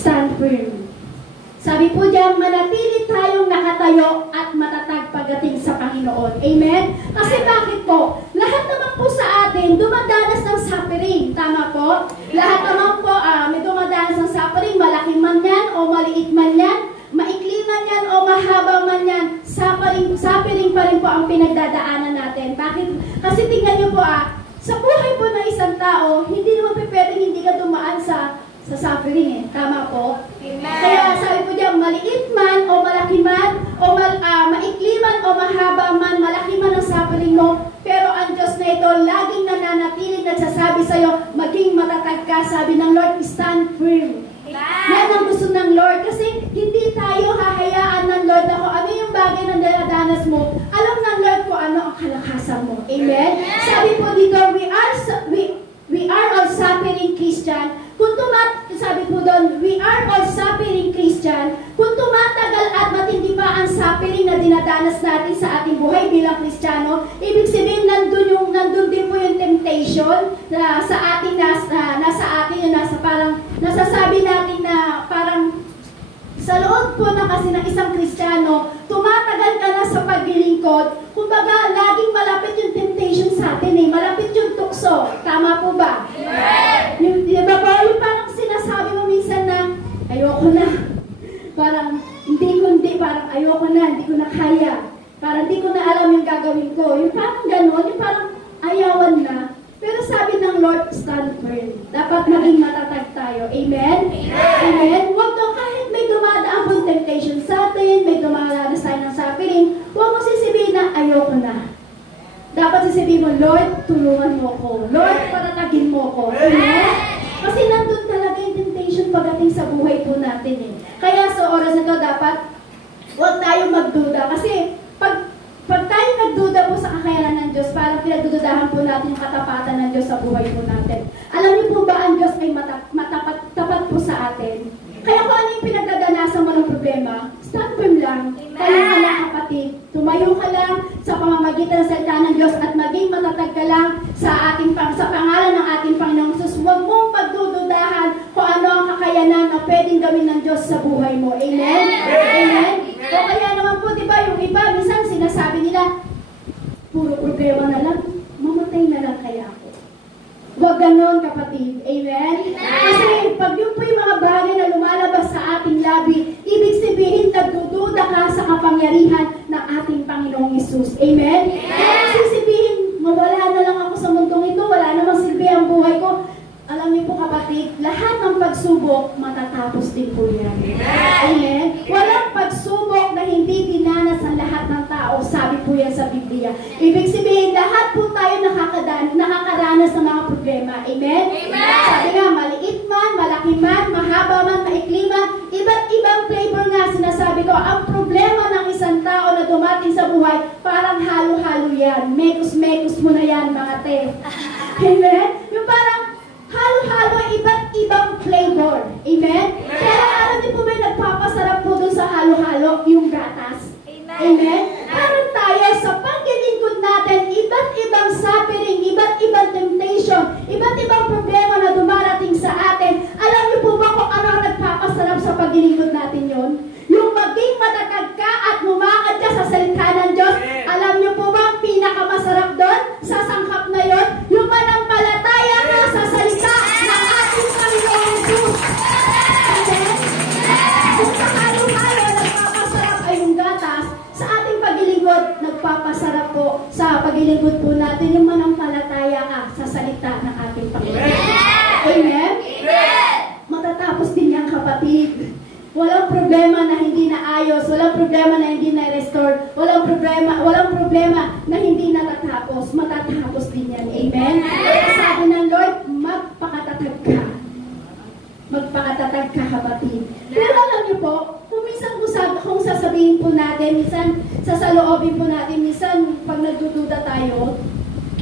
Stand firm. Sabi po diyan, manatili tayong nakatayo at matatag pagdating sa Panginoon. Amen? Kasi bakit po? Lahat naman po sa atin dumadanas ng suffering. Tama po? Lahat naman po may dumadanas ng suffering. Malaki man yan o maliit man yan. Maikli man yan o mahaba man yan. Suffering pa rin po ang pinagdadaanan natin. Bakit? Kasi tingnan niyo po sa buhay po ng isang tao, hindi naman pwedeng hindi ka dumaan sa suffering Tama po? Amen. Kaya sabi po diyan, maliit man o malaki man, o maikli man o mahaba man, malaki man ang suffering mo, pero ang Diyos na ito, laging nananatiling nagsasabi sa'yo, maging matatag ka. Sabi ng Lord, stand firm. Yan ang gusto ng Lord. Kasi hindi tayo hahayaan ng Lord na kung ano yung bagay na dinadanas mo. Alam ng Lord kung ano ang kalakasan mo. Amen? Sabi po dito, we are all suffering Christian. Sabi po doon, we are all suffering Christian. Kung tumatagal at matindi pa ang suffering na dinadanas natin sa ating buhay bilang Kristiyano, ibig sabihin nandun din po yung temptation na sa ating nasa atin, parang nasasabi natin na parang sa loob po na kasi ng isang Kristiyano, tumatagal ka na sa paglilingkod, kumbaga laging malapit yung temptation sa atin malapit yung tukso. Tama po ba? Yung, diba po, yung parang sinasabi mo minsan na, ayoko na. Parang, parang ayoko na, hindi ko na kaya. Parang hindi ko na alam yung gagawin ko. Yung parang gano'n, yung parang ayawan na. Pero sabi ng Lord, stand firm. Dapat maging matatag tayo. Amen? Amen? Huwag daw kahit may dumadaan po temptation sa atin, may dumadaan tayo ng suffering, huwag mo sisibihin na ayoko na. Dapat sisibihin mo, Lord, tulungan mo ko. Lord, patatagin mo ko. Amen? Kasi nandun talaga yung temptation pagdating sa buhay po natin Kaya sa oras na ito, dapat huwag tayong magduda. Kasi pag tayo nagduda po sa kakayanan ng Diyos, parang pinagdududahan po natin yung katapatan ng Diyos sa buhay po natin. Alam niyo po ba ang Diyos ay tapat po sa atin? Kaya kung ano yung pinagdadanasan mo ng problema, stand firm lang. Kaya ka lang kapatid, tumayo ka lang sa pamamagitan ng salita ng Diyos at maging matatag ka lang sa pangalan ng ating Panginoong Jesus. Huwag mong pagdududahan kung ano ang kakayanan na pwedeng gawin ng Diyos sa buhay mo. Amen? Amen? O kaya naman po, diba, yung iba, minsan sinasabi nila, puro problema na lang, mamatay na lang kaya ako. Huwag ganon, kapatid. Amen? Kasi pag yun po yung mga bagay na lumalabas sa ating labi, ibig sabihin, nagdududa ka sa kapangyarihan ng ating Panginoong Hesus. Amen? Kaya sisibihin, mawala na lang ako sa mundong ito, wala namang silbi ang buhay ko. Alam niyo po kapatid, lahat ng pagsubok, matatapos din po yan. Amen? Walang pagsubok na hindi dinanas ang lahat ng tao, sabi po yan sa Biblia. Ibig sabihin, lahat po tayo nakakaranas ng mga problema. Amen? Sabi nga, maliit man, malaki man, mahaba man, maikli man, iba't ibang flavor nga sinasabi ko. Ang problema ng isang tao na dumating sa buhay, parang halo-halo yan. Mekus-mekus mo na yan, mga te. Amen? Yung parang halo-halo, iba't ibang flavor. Amen? Pero alam niyo po may nagpapasarap po dun sa halo-halo, yung gatas. Amen? Parang tayo sa paglilingkod natin, iba't ibang suffering, iba't ibang temptation, iba't ibang problema na dumarating sa atin. Alam niyo po ba kung ano ang nagpapasarap sa paglilingkod natin yon? Yung maging matatag ka at mumakad ka sa salita ng Diyos. Alam niyo po ba ang pinakamasarap doon sa sangkap na yon? Yung manampalataya ka sa salita ng ating Panginoong Hesus. Kung sa halo-halo nagpapasarap ay yung gatas, sa ating paglilingkod nagpapasarap po sa paglilingkod po natin yung manampalataya ka sa salita ng ating Panginoon. Amen? Matatapos din yan, kapatid. Walang problema na hindi naayos, walang problema na hindi na-restore, walang problema na hindi natatapos, matatapos din yan. Amen? Kaya sabi ng Lord, magpakatatag ka. Magpakatatag ka, kapatid. Pero alam niyo po, kung sasabihin po natin, minsan sasaloobin po natin, minsan pag nagdududa tayo,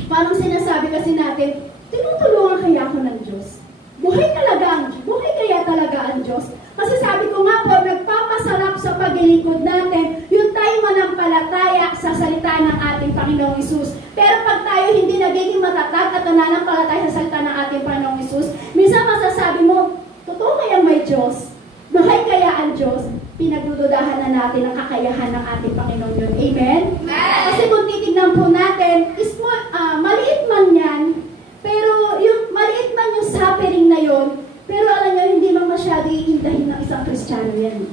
parang sinasabi kasi natin, tinutulungan kaya ako ng Diyos. Buhay kaya talaga ang Diyos. Kasi sabi ko nga po, nagpapasarap sa paglilingkod natin, yung tayo manampalataya sa salita ng ating Panginoong Hesus. Pero pag tayo hindi nagiging matatag at nananampalataya sa salita ng ating Panginoong Hesus, minsan masasabi mo, totoo kayang may Diyos? pinagdududahan na natin ang kakayahan ng ating Panginoon yun. Amen? Kasi kung titignan po natin, maliit man yan, pero yung maliit man yung suffering na yun, pero alam nyo, hindi man masyado iindahin ng isang Kristiyano yan.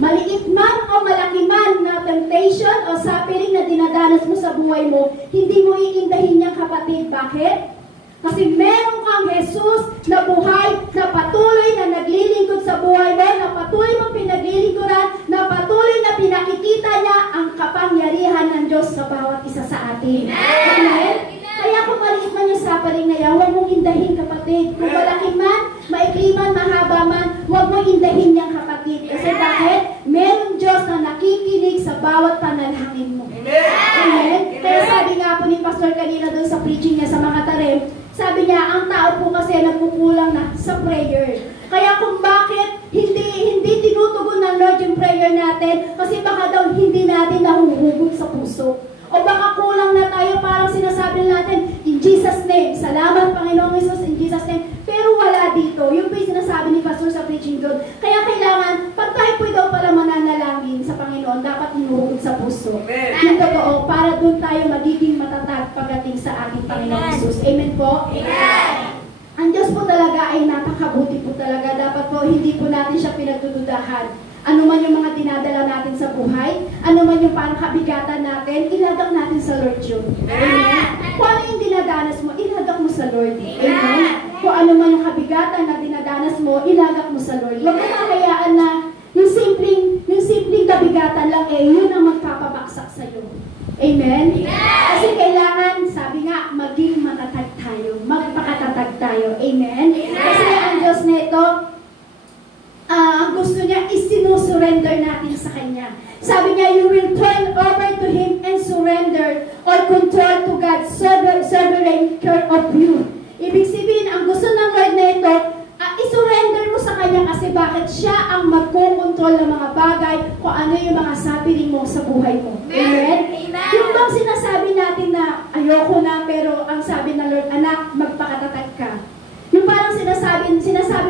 Maliit man o malaki man na temptation o suffering na dinadanas mo sa buhay mo, hindi mo iindahin niyang kapatid. Bakit? Kasi meron kang Jesus na buhay, na patuloy na naglilingkod sa buhay mo, na patuloy mong pinaglilingkuran, na patuloy na pinakikita niya ang kapangyarihan ng Diyos sa bawat isa sa atin. Amen? Kaya kung maliit man yung suffering na yan, huwag mong indahin, kapatid. Kung malaki man, maikli man, mahaba man, huwag mong indahin niyang kapatid. Kasi bakit? Merong Diyos na nakikinig sa bawat panalangin mo. Amen? Kaya sabi nga po ni Pastor kanina doon sa preaching niya sa mga tarim, sabi niya, ang tao po kasi nagkukulang na sa prayer. Kaya kung bakit hindi tinutugon ng Lord yung prayer natin, kasi baka daw hindi natin nahuhugot sa puso. O baka kulang na tayo, parang sinasabi natin, in Jesus' name, salamat Panginoong Jesus, in Jesus' name. Pero wala dito. Yung po yung sinasabi ni Pastor sa preaching doon. Kaya kailangan, pag tayo po daw pala mananalangin sa Panginoon, dapat hinuhugod sa puso. Yung totoo, para doon tayo magiging matatag pagdating sa ating Panginoong Jesus. Amen po? Amen! Ang Diyos po talaga ay napakabuti po talaga. Dapat po, hindi po natin siya pinagdududahan. Ano man yung mga dinadala natin sa buhay, ano man yung parang kabigatan natin, ilagak natin sa Lord yun. Amen? Kung ano yung dinadanas mo, ilagak mo sa Lord. Amen? Kung ano man yung kabigatan na dinadanas mo, ilagak mo sa Lord. Huwag mo kakayaan na yung simpleng kabigatan lang, yun ang magpapabaksak sa'yo. Amen? Kasi kailangan, sabi nga, maging matatag tayo. Magpakatatag tayo. Amen? Kasi ang Diyos na ito, ang gusto niya is sinusurrender natin sa Kanya. Sabi niya, you will turn over to Him and surrender or control to God's sovereign care of you. Ibig sabihin, ang gusto ng Lord na ito, isurrender mo sa Kanya kasi bakit Siya ang magkukontrol ng mga bagay kung ano yung mga suffering mo sa buhay mo. Amen? Yung bang sinasabi natin na ayoko na, pero ang sabi ng Lord, anak, magpakatatag ka. Yung parang sinasabi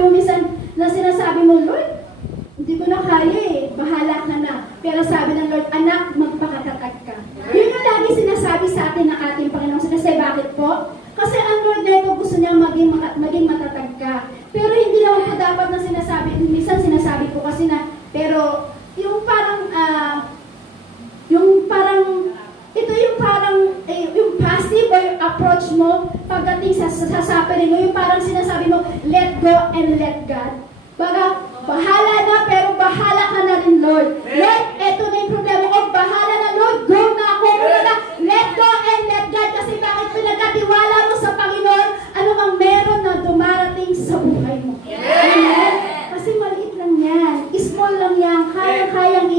mo minsan, na sinasabi mo, Lord, hindi ko na kaya bahala ka na. Pero sabi ng Lord, anak, magpakatatag ka. Yun yung lagi sinasabi sa atin ng ating Panginoon. Kasi bakit po? Kasi ang Lord na ito gusto niya maging matatag ka. Pero hindi naman po dapat na sinasabi, minsan sinasabi ko kasi na, pero yung parang, yung passive or yung approach mo pagdating sa suffering mo, yung parang sinasabi mo, let go and let God. Baga, bahala na, pero bahala ka na rin, Lord. Lord, eto na yung problema ko, bahala na, Lord, go na ako. Let go and let God. Kasi bakit pinagkatiwala mo sa Panginoon, ano mang meron na dumarating sa buhay mo. Amen? Kasi maliit lang yan. Small lang yan. Kayang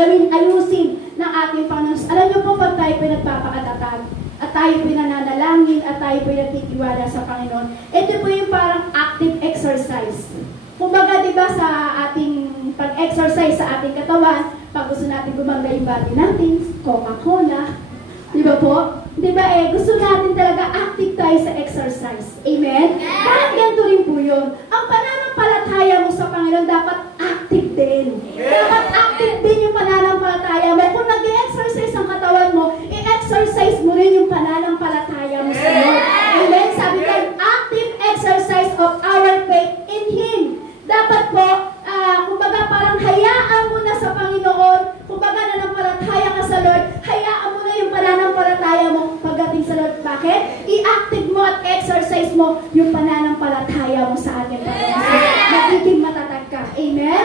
gawin, ayusin ng ating Panginoon. Alam niyo po, pag tayo pinagpapakatatag, at tayo pinananalangin, at tayo pinagtitiwala sa Panginoon, ito po yung parang active exercise. Kumbaga, di ba, sa ating pag-exercise sa ating katawan, pag gusto natin gumanda yung body natin, Coca-Cola, di ba po? Di ba gusto natin talaga active tayo sa exercise. Amen? Parang ganito rin po yun. Ang pananampalataya mo sa Panginoon dapat active din. Dapat active din yung pananampalataya mo. Kung nag-exercise ang katawan mo, i-exercise mo rin yung pananampalataya mo sa Lord. Amen? Sabi ko, active exercise of our faith in Him. Dapat po, kumbaga parang hayaan mo na sa Panginoon, kumbaga nanampalataya ka sa Lord, hayaan mo na yung pananampalataya mo pagdating sa Lord. Bakit? I-active mo at exercise mo yung pananampalataya mo sa ating Panginoon. Magiging matatag ka. Amen?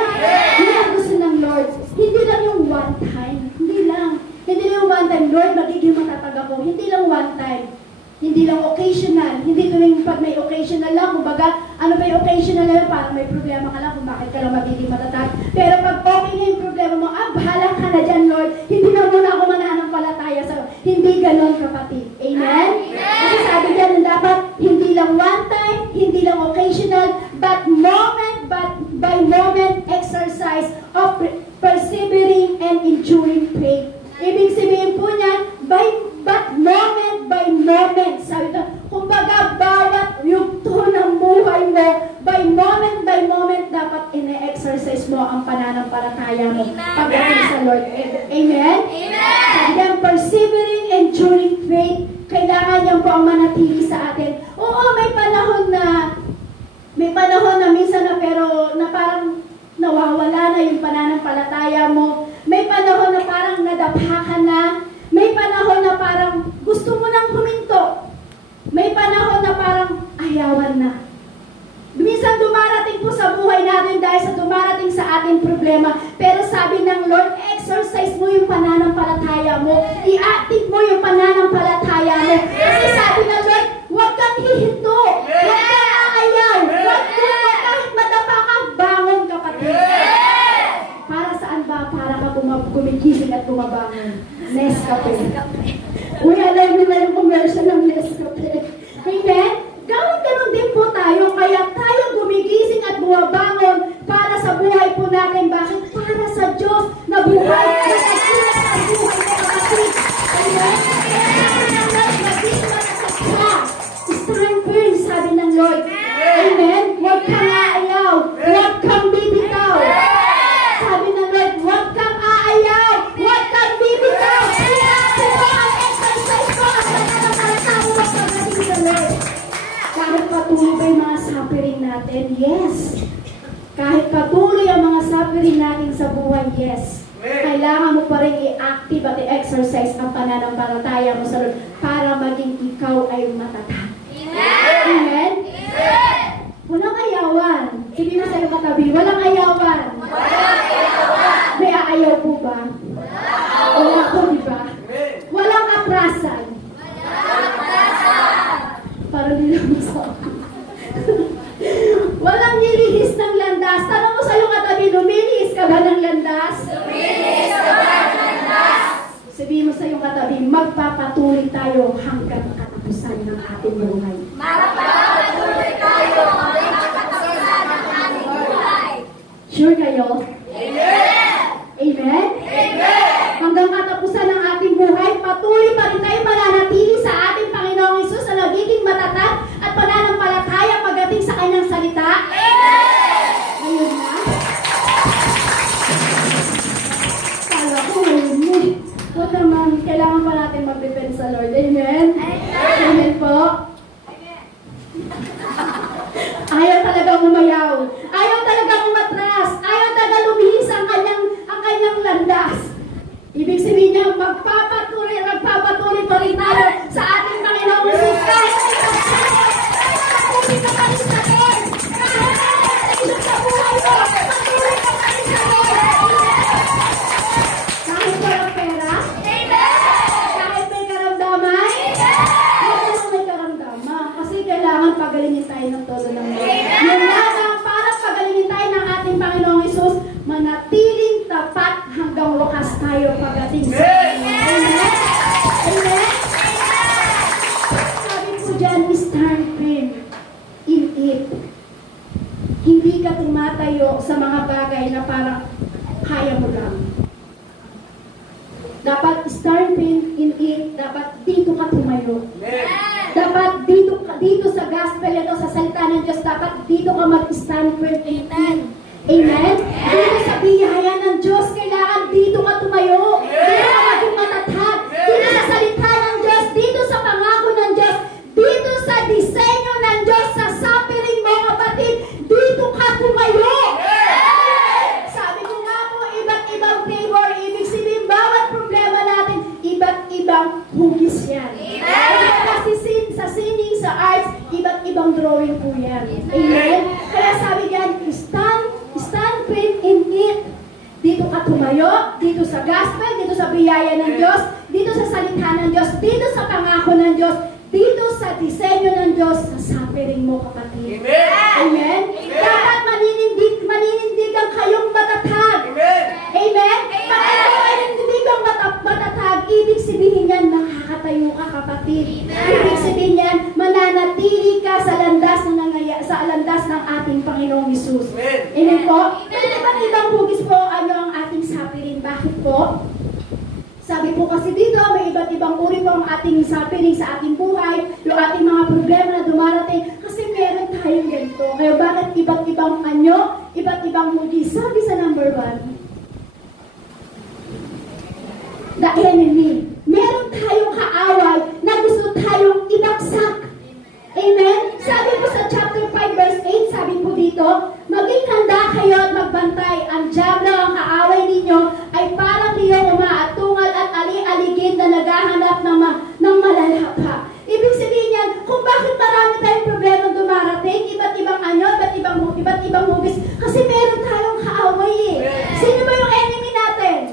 Yun ang gusto ng Lord. Hindi lang yung one time. Hindi lang yung one time, Lord, magiging matatag ako. Hindi lang one time. Hindi lang occasional. Hindi ito lang pag may occasional lang. Kumbaga, ano ba yung occasional na lang? Parang may problema ka lang kung bakit ka lang magiging matatag. Pero pag okay na yung problema mo, bahala ka na dyan, Lord. Hindi na muna ako mananampalataya sa hindi ganon, kapatid. Amen? Kasi sabi dyan, dapat hindi lang one time, hindi lang occasional, but by moment exercise of persevering and enduring faith. Ibig sabihin po niya, but moment by moment. Sabi ito, kumbaga bawat yugto ng buhay mo, by moment dapat ine-exercise ma-exercise mo ang pananampalataya mo pagdating sa Lord. Amen? Sabi niya, persevering, enduring faith, kailangan yan po ang manatili sa atin. Oo, may panahon na minsan na pero na parang nawawala na yung pananampalataya mo. May panahon na parang nadapha ka na. May panahon na parang gusto mo nang huminto. May panahon na parang ayawan na. Minsan dumarating po sa buhay natin dahil sa dumarating sa ating problema. Pero sabi ng Lord, exercise mo yung pananampalataya mo. I-active mo yung pananampalataya mo. Kasi sabi ng Lord, huwag kang hihinto. Huwag kang aayaw. Huwag mo, kahit madapa ka, bangon kapatid. Para saan ba? Para ka gumigising at bumabangon. Nescafe. Uy, alam mo na yung commercial ng Nescafe. Amen? Gawin din po tayo, kaya tayo gumigising at bumabangon para sa buhay po natin. Bakit? Para sa Diyos na buhay at nagsilat ang buhay na kapatid. Amen? Stand firm, sabi ng Lord. Amen? Huwag kang aayaw. Huwag kang bibitaw. Sabi ng Lord, huwag kang aayaw. Huwag kang bibitaw. Ito po ang exercise ko at nananampalataya mo pagdating sa Lord. Kahit patuloy ba yung mga suffering natin? Yes. Kahit patuloy ang mga suffering natin sa buhay, yes. Kailangan mo pa rin i-active at i-exercise ang pananampalataya mo sa Lord para maging ikaw ay matatag. Amen? Walang ayawan. Sige na sa'yo katabi, walang ayawan. May aayaw po ba? Wala po, di ba? Walang aprasan. Parang nilang sa walang nilihis ng landas. Tanong mo sa'yo katabi, lumilihis ka ba ng landas? Lumilihis ka ba ng landas? Sabihin mo sa'yo katabi, magpapatuloy tayo hanggang katapusan ng ating buhay. Magpapatuloy tayo hanggang katapusan ng ating buhay. Sure kayo? Amen! Amen? Amen! Hanggang katapusan ng ating buhay, patuloy pa rin tayo mananatili sa ating Panginoong Hesus na nagiging matatag at pananampalataya pagdating sa kanyang salita. Amen! Ngayon na. Kala ko ngayon eh. Huwag naman, kailangan pa natin mag-depend sa Lord. Amen? Amen! Amen po? Amen! Ayaw talaga umayaw. Ayaw talaga umatras. Ayaw talaga lumihis ang kanyang landas. Ibig sabihin niya, magpapatuloy pa rin tayo sa ating Panginoong Hesus. Kahit ay patuloy ka pa rin sa Lord. Kahit ay sa buhay mo, patuloy ka pa rin sa Lord. Kahit walang pera, kahit may karamdaman, huwag naman may karamdaman. Kasi kailangan pagalingin tayo ng todo ng Lord. Yung lamang para pagalingin tayo ng ating Panginoong Hesus, manatiling tapat hanggang wakas tayo pagdating sa Kanya. Amen? Amen? Sabi ko dyan, stand firm in it. Hindi ka tumatayo sa mga bagay na parang kaya mo lang. Dapat stand firm in it. Dapat dito ka tumayo. Dapat dito sa gospel ito, sa salita ng Diyos, dapat dito ka mag-stand firm in it. Amen? Dito sa biyaya ng Diyos, kailangan dito ka tumayo. Dito ka maging matatag. Dito sa salita ng Diyos, dito sa pangako ng Diyos, dito sa disenyo ng Diyos, sa suffering mo kapatid, dito ka tumayo. Sabi ko nga po, iba't ibang flavor, ibig sabihin, bawat problema natin, iba't ibang hugis yan. Kasi sa singing, sa arts, iba't ibang drawing po yan. Amen? Kaya sabi yan, stand firm in it. Dito ka tumayo, dito sa gospel, dito sa biyaya ng Diyos, dito sa salita ng Diyos, dito sa pangako ng Diyos, dito sa disenyo ng Diyos, sa suffering mo kapatid. Amen! Amen? Dapat maninindigan kayong matatag. Amen! Amen? Pag maninindigan matatag, ibig sabihin yan, nakakatayo ka kapatid. Ibig sabihin yan, mananatili ka sa landas ng ating Panginoong Hesus. Amen po? Pero ba't ibang hugis po ang ating suffering? Bakit po? Sabi po kasi dito, may iba't ibang uri po ang ating suffering sa ating buhay, yung ating mga problema na dumarating, kasi meron tayong ganito. Kaya bakit iba't ibang anyo, iba't ibang hugis. Sabi sa number 1, the enemy. Meron tayong kaaway na gusto tayong ibagsak. Amen? Sabi po sa chapter 5 verse 8, sabi po dito, maging handa kayo at magbantay. Ang diablo, ang kaaway ninyo, ay parang liyong umaatungal at ali-aligid na naghahanap ng malalapa. Ibig sabihin yan, kung bakit marami tayong problema dumarating, iba't ibang hugis, kasi meron tayong kaaway eh. Sino ba yung enemy natin?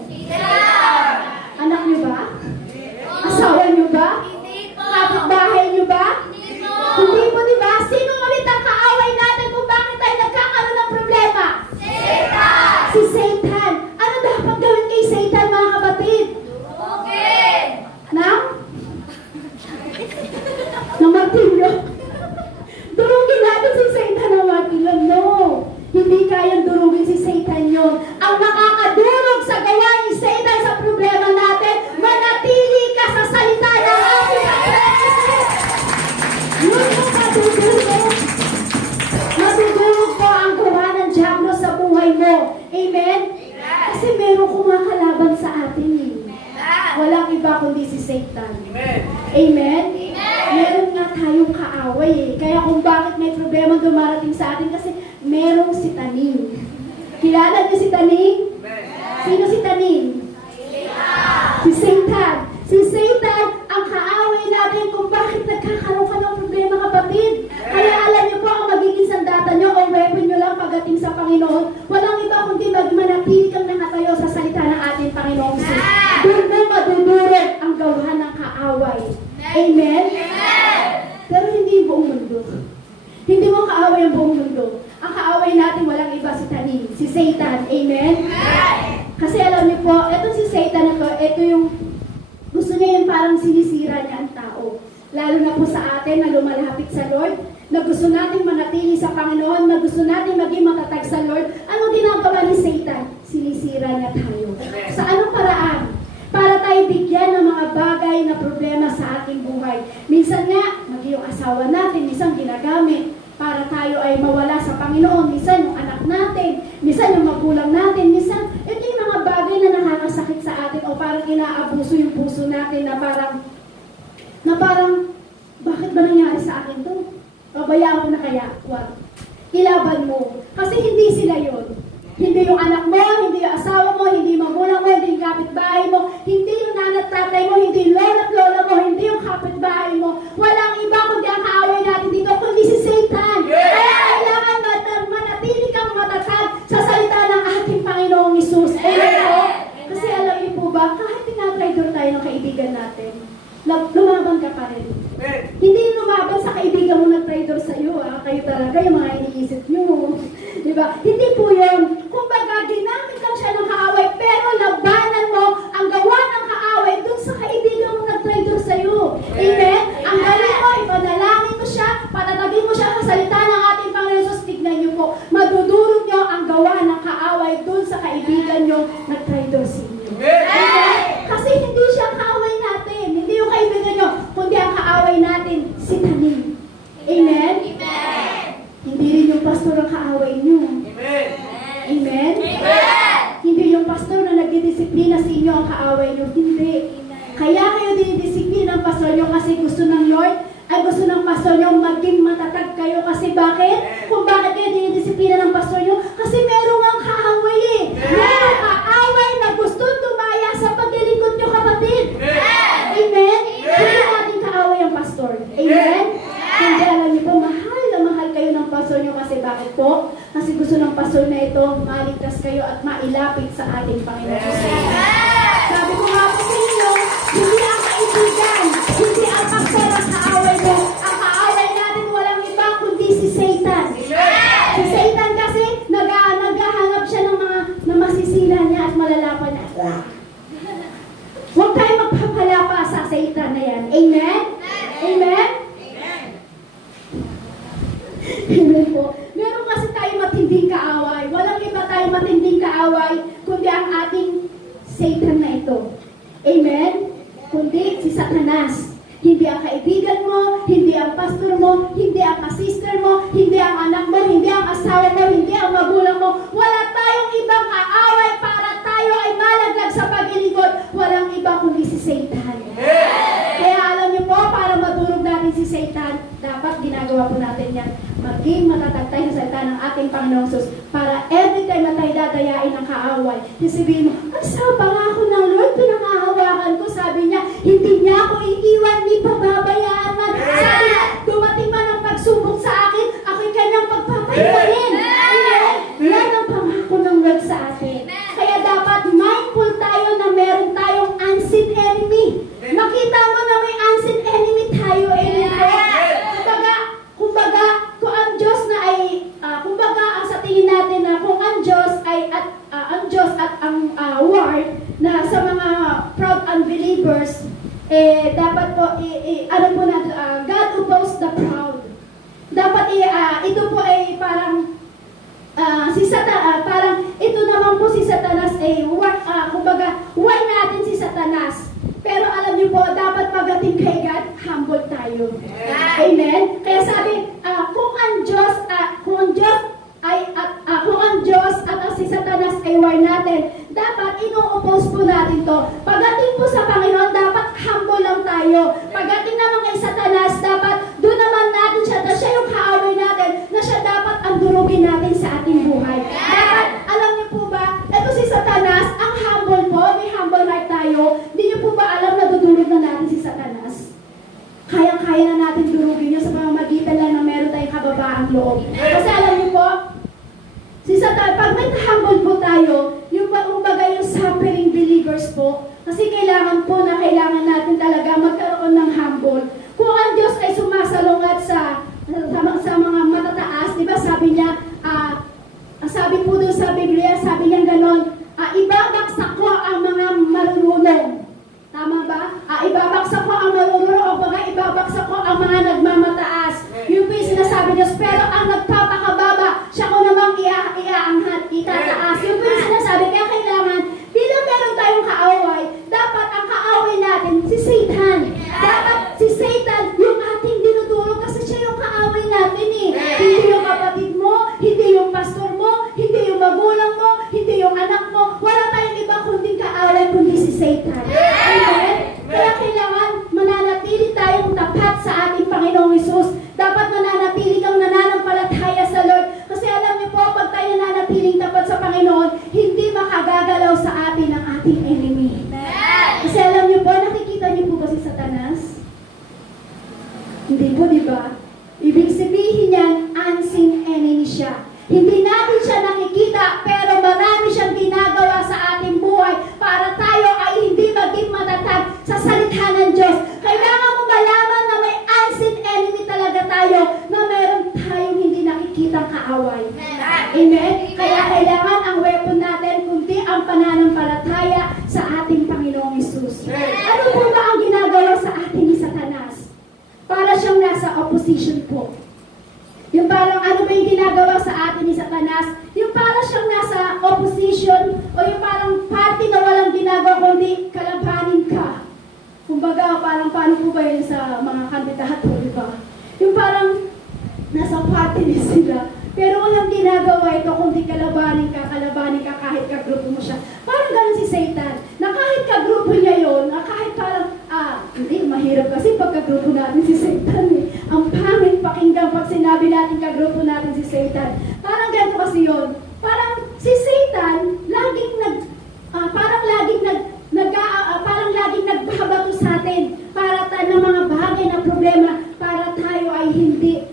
Anak nyo ba? Asawa nyo ba? Kapitbahay nyo ba? Hindi po, di ba? Sino ulit ang kaaway natin kung bakit tayo nagkakaroon ng problema? Satan! Si Satan. Ano dapat gawin kay Satan, mga kapatid? Durugin! Ng martilyo? Durugin natin si Satan ng martilyo? No! Hindi kayang durugin si Satan yun. Ang nakakadurog sa gawa ni Satan sa problema natin, manatili ka sa salita ng ating Panginoon. Yun yung matutulog. Matutulog po ang gawa ng diablo sa buhay mo. Amen? Kasi meron kumakalaban sa atin eh. Walang iba kundi si Satan. Amen? Meron nga tayong kaaway eh. Kaya kung bakit may problema dumarating sa atin, kasi merong si Taning. Kilala niyo si Taning? Sino si Taning? Si Satan. Si Satan ang kaaway natin kung bakit nagkakaroon ka ng problema, kapatid. Kaya alam niyo po, ang magiging sandata niyo o weapon niyo lang pagdating sa Panginoon, walang iba kundi manatili kang nakatayo sa salita ng ating Panginoon. Doon mo madudurog ang gawa ng kaaway. Amen? Pero hindi yung buong mundo. Hindi mo kaaway ang buong mundo. Ang kaaway natin walang iba si Taning, si Satan. Amen? Kasi alam niyo po, eto si Satan na to, eto yung gusto niya yung parang sinisira niya ang tao. Lalo na po sa atin na lumalapit sa Lord, na gusto natin manatili sa Panginoon, na gusto natin maging matatag sa Lord. Anong ginagawa ni Satan? Sinisira niya tayo. Sa anong paraan? Para tayo bigyan ng mga bagay na problema sa ating buhay. Minsan nga, maging yung asawa natin, minsan ginagamit para tayo ay mawala sa Panginoon. Minsan yung anak natin, minsan yung magulang natin, minsan ito yung mga bagay na nakakasakit sa atin o parang inaabuso yung puso natin na parang bakit ba nangyari sa akin to? Pabayaan ko na kaya? Ilaban mo. Kasi hindi sila yon. Hindi yung anak mo, hindi yung asawa mo, hindi yung magulang mo, hindi yung kapitbahay mo, hindi yung nanat tatay mo, hindi yung lola mo, hindi yung kapitbahay mo. Walang iba kundi ang kaaway natin dito, kundi si Satan. Kaya kailangan manatili kang matatag sa salita ng ating Panginoong Hesus. Kasi alam niyo po ba, kahit tinatraidor tayo ng kaibigan natin, lumaban ka pa rin. Hindi lumaban sa kaibigan mo nag-traidor sa iyo, kayo talaga yung mga iniisip nyo. Diba? Hindi po yun. Kumbaga, ginamit lang siya ng kaaway, pero labanan mo ang gawa ng kaaway dun sa kaibigan mo nag-traidor sa iyo. Amen? Ang galing mo, ipanalangin mo siya, patatagin mo siya sa salita ng ating Panginoon Jesus. Tignan nyo po, madudurog nyo ang gawa ng kaaway dun sa kaibigan nyo nag-traidor sa inyo. Amen? Kasi hindi siya kaaway natin. Hindi yung kaibigan nyo, kundi ang kaaway natin, si Taning. Amen? Amen? Hindi rin yung pastor ang kaaway nyo. Amen? Amen? Amen? Hindi yung pastor na nagdidisiplina sa inyo ang kaaway nyo. Hindi. Kaya kayo dinidisiplina ang pastor nyo kasi gusto ng Lord, ay gusto ng pastor nyo maging matatag kayo. Kasi bakit? Kung bakit kayo dinidisiplina ng pastor nyo? Kasi meron ang kaaway eh. Meron kaaway na gusto tumaya sa paglilingkod nyo, kapatid. Amen? Hindi natin kaaway ang pastor. Amen? Hindi, alam niyo po, mahal na mahal kayo ng pastor nyo. Kasi bakit po? Kasi gusto ng pastor na ito, maligtas kayo at mailapit sa ating Panginoon. Sabi ko nga po sa inyo, hindi ang kaibigan, hindi ang pastor ang kaaway mo. Ang kaaway natin walang iba kundi si Satan. Si Satan kasi naghahanap siya ng mga na masisila niya at malalapan niya. Huwag tayo magpapalapa sa Satan na yan. Amen? Amen? Amen po. Meron kasi tayo matinding kaaway. Walang iba tayo matinding kaaway kundi ang ating Satan na ito. Amen? Kundi si Satanas. Hindi ang kaibigan mo, hindi ang pastor mo, hindi ang sister mo, hindi ang anak mo, hindi ang asawa mo, hindi ang magulang mo. Wala tayong ibang kaaway para tayo ay malaglag sa paglilingkod. Walang iba kundi si Satan. Kaya alam niyo po, para madurog natin si Satan, dapat ginagawa po natin yan. Maging matatag tayo sa salita ng ating Panginoong Sus para every time na tayo dadayain ng kaaway, sabihin mo, ang sama nga ako ng Lord, pinangahawakan ko, sabi niya, hindi niya ako iiwan, ni pababayaan man. Sabi niya, dumating man ang pagsubok sa akin, ako'y kanyang pagpapahiwanin. Yan ang pangako ng Lord sa atin. Kaya dapat mindful tayo na meron tayong unseen enemy. Makita mo na may unseen enemy tayo, kumbaga, kung ang Diyos na ay, kumbaga, sa tingin natin na kung ang Diyos ay, ang Diyos at ang word na sa mga proud unbelievers, dapat po, ano po natin, God opposes the proud. Dapat, ito po ay parang, parang, ito naman po si Satanas, kumbaga, why natin si Satanas? Pero alam niyo po, dapat pagdating kay God, humble tayo. Amen? Kaya sabi, kung ang Diyos at si Satanas ay war natin, dapat ino-oppose po natin to. Pagdating po sa Panginoon, dapat humble lang tayo. Pagdating naman kay Satanas, dapat doon naman natin siya, na siya yung kaaway natin, na siya dapat ang durugin natin sa ating buhay. Dapat, alam niyo po ba, ito si Satanas, ang humble po, may humble heart tayo. Hindi niyo po ba alam na dudurog na natin si Satanas? Kaya-kaya na natin durugin niyo sa pamamagitan lang na meron tayong kababaang loob. Kasi alam niyo po, si Satan, pag may humble po tayo, yung kumbaga yung suffering believers po, kasi kailangan po na kailangan natin talaga magkaroon ng humble. Kung ang Diyos ay sumasalungat sa mga matataas, di ba sabi niya, sabi po doon sa Biblia, sabi niya ganon, ibabagsak ko ang mga marunong. Tama ba? Ibabagsak ko ang marunong o baga ibabagsak ko ang mga nagmamataas. Yung po yung sinasabi Diyos, pero ang nagpapakababa, siya ko namang iaanghat, itataas. Yung po yung sinasabi, kaya kailangan, bilang meron tayong kaaway, dapat ang kaaway natin, si Satan. Dapat si Satan, yung ating dinudulog, kasi siya yung kaaway natin eh. Hindi yung kapatid mo, hindi yung pastor mo, hindi yung magulang mo, hindi yung anak mo. Wala tayong iba kundi kaaway, kundi si Satan. Amen? Kaya kailangan mananatili tayong tapat sa ating Panginoong Hesus. Dapat mananatili kang nananampalataya sa Lord. Kasi alam niyo po, pag tayo nananatiling tapat sa Panginoon, hindi makagagalaw sa atin ang ating enemy. Kasi alam niyo po, nakikita niyo po ba si Satanas? Hindi po, di ba? Ibig sabihin niyan, unseen enemy siya. Hindi natin siya nakikita, pero marami siyang ginagawa sa ating buhay para tayo ay hindi maging matatag sa salita ng Diyos. Kailangan mo malaman na may unseen enemy talaga tayo, na meron tayong hindi nakikitang kaaway. Amen? Kaya kailangan ang weapon natin, kundi ang pananampalataya sa ating Panginoong Hesus. Ano po ba ang ginagawa sa atin ni Satanas? Para siyang nasa opposition po. Yung parang ano ba yung ginagawa sa atin ni Satanas? Yung parang siyang nasa opposition o yung parang party na walang ginagawa kundi kalabanin ka. Kumbaga, parang paano po ba yun sa mga kandidato, di ba? Yung parang nasa party list sila. Pero walang ginagawa ito kundi kalabanin ka kahit kagrupo mo siya. Parang ganun si Satan, na kahit kagrupo niya yun, na kahit parang, hindi, mahirap kasi pagkagrupo natin si Satan eh. Ang pangit pakinggan pag sinabi natin kagrupo natin si Satan. Parang ganito kasi yun. Parang si Satan, parang laging nagbabato sa atin para ng mga bagay na problema para tayo ay hindi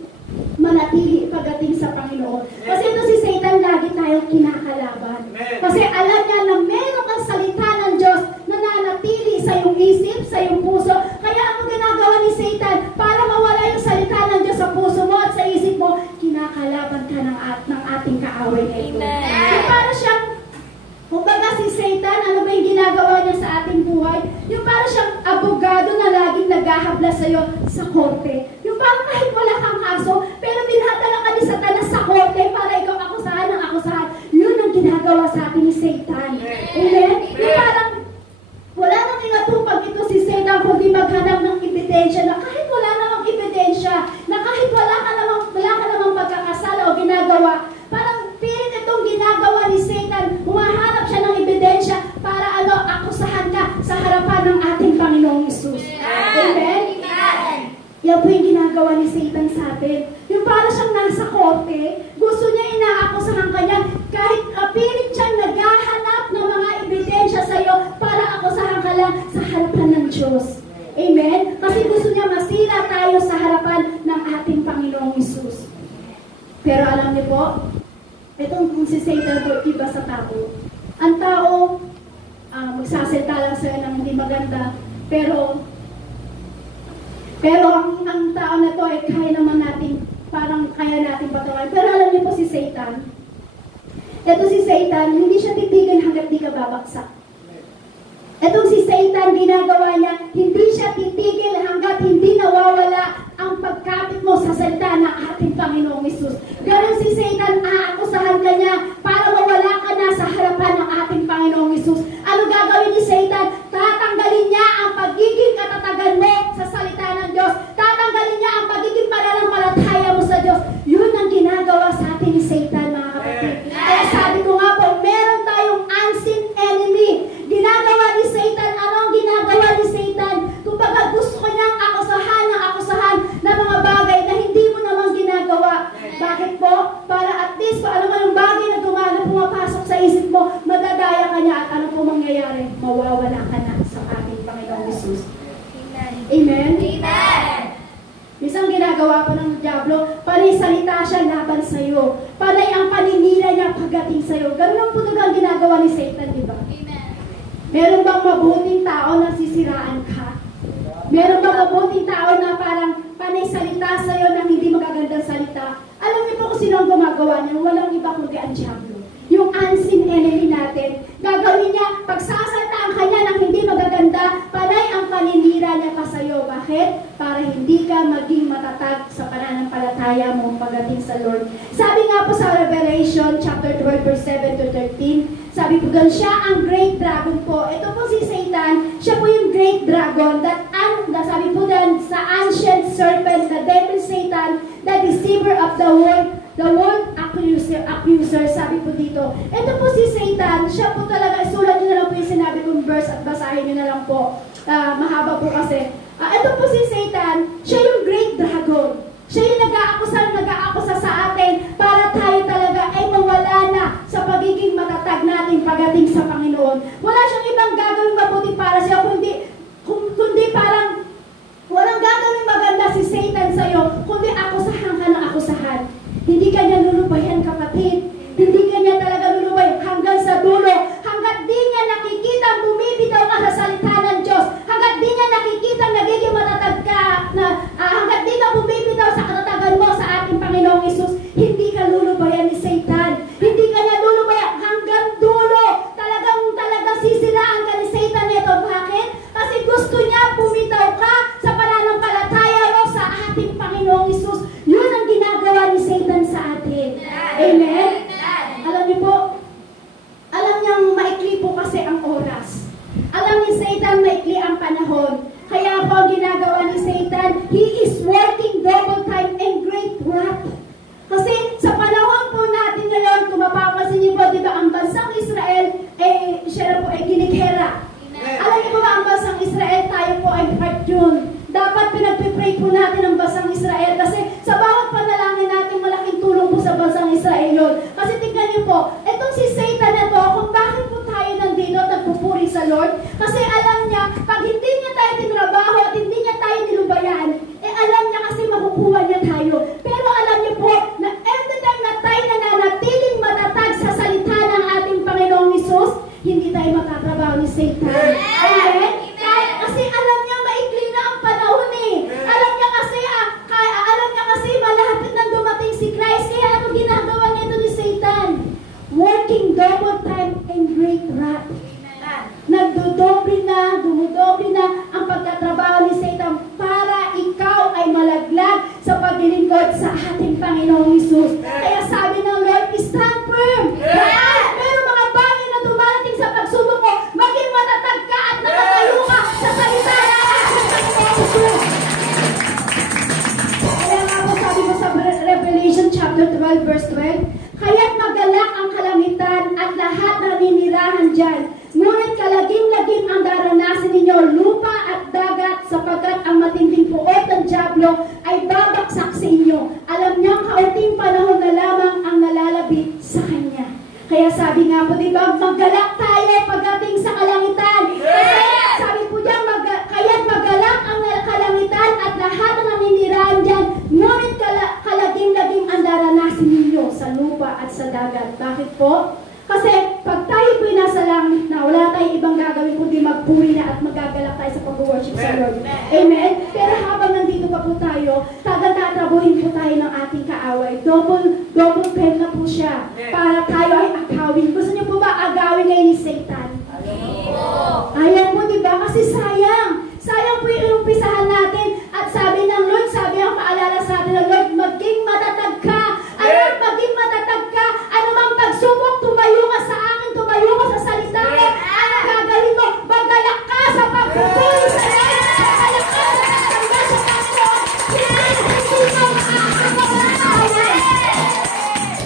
manatili pagdating sa Panginoon. Kasi ito si Satan, lagi tayong kinakalaban. Kasi alam niya na meron kang salita ng Diyos na nanatili sa iyong isip, sa iyong puso. Kaya ang ginagawa ni Satan, para mawala yung salita ng Diyos sa puso mo at sa isip mo, kinakalaban ka ng ating kaaway na ito. So para siyang, kumbaga si Satan, ano ba yung ginagawa niya sa ating buhay? Yung para siyang abogado na laging naghahabla sa iyo sa korte. Yung parang kahit wala kang kaso, pero dinadala ka ni Satanas sa korte para ikaw akusahan ng akusahan. Yun ang ginagawa sa atin ni Satan. Amen? Yung parang wala nang inatupag ito si Satan kundi maghanap ng ebidensya ebidensya na kahit wala namang ebidensya, na kahit wala ka namang pagkakasala o ginagawa, parang pilit itong ginagawa ni Satan, humahanap siya ng ebidensya para akusahan ka sa harapan ng ating Panginoong Hesus. Amen? Yan po yung ginagawa ni Satan sa atin. Yung para siyang nasa korte, gusto niya inaakusahan ka niya, kahit pilit siyang naghahanap ng mga ebidensya sa iyo para akusahan ka lang sa harapan ng Diyos. Amen? Kasi gusto niya masira tayo sa harapan ng ating Panginoong Hesus. Pero alam niyo po, itong si Satan po, iba sa tao. Ang tao, magsasalita lang sa'yo ng hindi maganda, pero ang tao na to ay kaya naman natin, parang kaya natin patawain. Pero alam niyo po si Satan, ito si Satan, hindi siya titigil hanggat di ka babaksak. Itong si Satan, ginagawa niya, hindi siya titigil hanggat hindi nawawala ang pagkapit mo sa salita ng ating Panginoong Hesus. Ganon si Satan, aakusahan ka niya para mawala ka na sa harapan ng ating Panginoong Hesus. Ano gagawin ni Satan? Tatanggalin niya ang pagiging katatagan mo sa salita ng Diyos. Tatanggalin niya ang pagiging pananampalataya mo sa Diyos. Yun ang ginagawa sa atin ni Satan, mga kapatid. Kaya sabi ko nga po, meron tayong unseen enemy. Ginagawa ni Satan, ano ang ginagawa ni Satan? Kung baga gusto ko niyang akusahan ng mga bagay na hindi mo naman ginagawa. Bakit po? Para at least, kung ano man yung bagay na pumapasok sa isip mo, madadaya ka niya at ano po mangyayari? Mawawala ka na sa ating Panginoong Hesus. Amen? Amen! Isang ginagawa po ng Diablo, panay salita siya laban sa iyo. Panay ang paninira niya pagdating sa iyo. Ganun po ang ginagawa ni Satan, di ba? Amen. Meron bang mabuting tao na sisiraan ka? Meron bang mabuting tao na parang panay salita sa iyo ng hindi magagandang salita? Alam niyo po kung sino ang gumagawa niya? Walang iba kundi ang Diablo. Yung unseen enemy natin. Gagawin niya, pagsasaltaan ka niya ng hindi magaganda, panay ang paninira niya pa sa iyo. Bakit? Para hindi ka maging matatag sa pananampalataya mo pagdating sa Lord. Sabi nga po sa Revelation chapter 12 verse 7 to 13, sabi po doon, siya ang great dragon po. Ito po si Satan, siya po yung great dragon sabi po doon sa ancient serpent, the devil Satan, the deceiver of the world accuser, sabi po dito. Ito po si Satan, siya po talaga, isulat nyo na lang po yung sinabi kong verse at basahin nyo na lang po. Mahaba po kasi. Ito po si Satan, siya yung great dragon. Siya yung nag-aakusa sa atin para tayo talaga ay mawala na sa pagiging matatag natin pagdating sa Panginoon. Wala siyang ibang gagawin mabuti para siya, kundi parang walang gagawin maganda si Satan sa iyo, kundi akusahan ka ng akusahan. Hindi ka niya lulubayan, kapatid. Hindi ka niya talaga lulubayan hanggang sa dulo. Hanggat di niya nakikita bumibitaw ka sa salita ng Diyos. Hanggat di niya nakikita nagiging matatag ka. Hanggat di ka bumibitaw sa katatagan mo sa ating Panginoong Hesus, hindi ka lulubayan ni Satan. Hindi ka niya lulubayan hanggang dulo. Talagang sisiraan ka ni Satan nito. Bakit? Kasi gusto niya bumitaw ka sa pananampalataya mo sa ating Panginoong Hesus. Yun ang ginagawa ni Satan sa atin. Amen? Alam niyo po, alam niyang maikli po kasi ang oras. Alam ni Satan maikli ang panahon. Kaya po ang ginagawa ni Satan, he is working double time and great wrath. Kasi sa panahon po natin ngayon, kung mapapansin niyo po, di ba, ang bansang Israel, siya po ay ginighera. Alam niyo po ba, ang bansang Israel, tayo po ay part yun. Dapat pinagpipray po natin ang bansang Israel kasi sa bawat panalangin natin, malaking tulong po sa bansang Israel yun. Kasi tingnan niyo po, itong si Satan na to, kung bakit po tayo nandito at nagpupuri sa Lord, kasi alam niya, pag hindi niya tayo tinrabaho at hindi niya tayo nilubayan, alam niya kasi makukuha niya tayo. Pero alam niyo po, na every time na tayo nananatiling matatag sa salita ng ating Panginoong Hesus, hindi tayo matatrabaho ni Satan. Amen? Kasi alam niya maikli na ang panahon eh. Alam niya kasi malapit nang dumating si Christ. Kaya ano ginagawa nito ni Satan? Working double time and great wrath. Dumudoble na ang pagtatrabaho ni Satan para ikaw ay malaglag sa paglilingkod sa ating Panginoong Hesus. Kaya sabi ng Lord, stand firm. Pero mga bagay na dumarating sa pagsubok mo, maging matatag ka at nakatayo ka sa salita ng ating Panginoong Hesus. dyan. Ngunit kalagim-lagim ang daranasan ninyo, lupa at dagat, sapagkat ang matinding puot ng dyablo ay babaksak sa inyo. Alam niyang kaunting panahon na lamang ang nalalapit sa kanya. Kaya sabi nga po, diba, maggalak tayo pagdating sa kalangitan. Kasi sabi po diyan, kaya't maggalak ang kalangitan at lahat ng naninirahan dyan. Ngunit kalagim-lagim ang daranasan ninyo sa lupa at sa dagat. Bakit po? Kasi pag tayo po'y nasa langit na, wala tayong ibang gagawin kundi magpuri na at magagalak tayo sa pag-worship sa Lord. Amen? Pero habang nandito pa po tayo, tatrabuhin po tayo ng ating kaaway. Double pen na po siya para tayo ay agawin. Gusto niyo po ba agawin ngayon ni Satan? Ayan po, diba? Kasi sayang. Sayang po yung umpisahan natin. At sabi ng Lord, sabi ang paalala sa atin ng Lord, maging matatag ka. Alam, maging matatag ka. Ano mang pagsubok, tumayo ka sa akin, tumayo ka sa salita ko. Ang gagawin mo, magalak ka sa pagpupuli sa Lord. Magalak ka sa pagtanggal sa Panginoon. Hindi ka makakawin.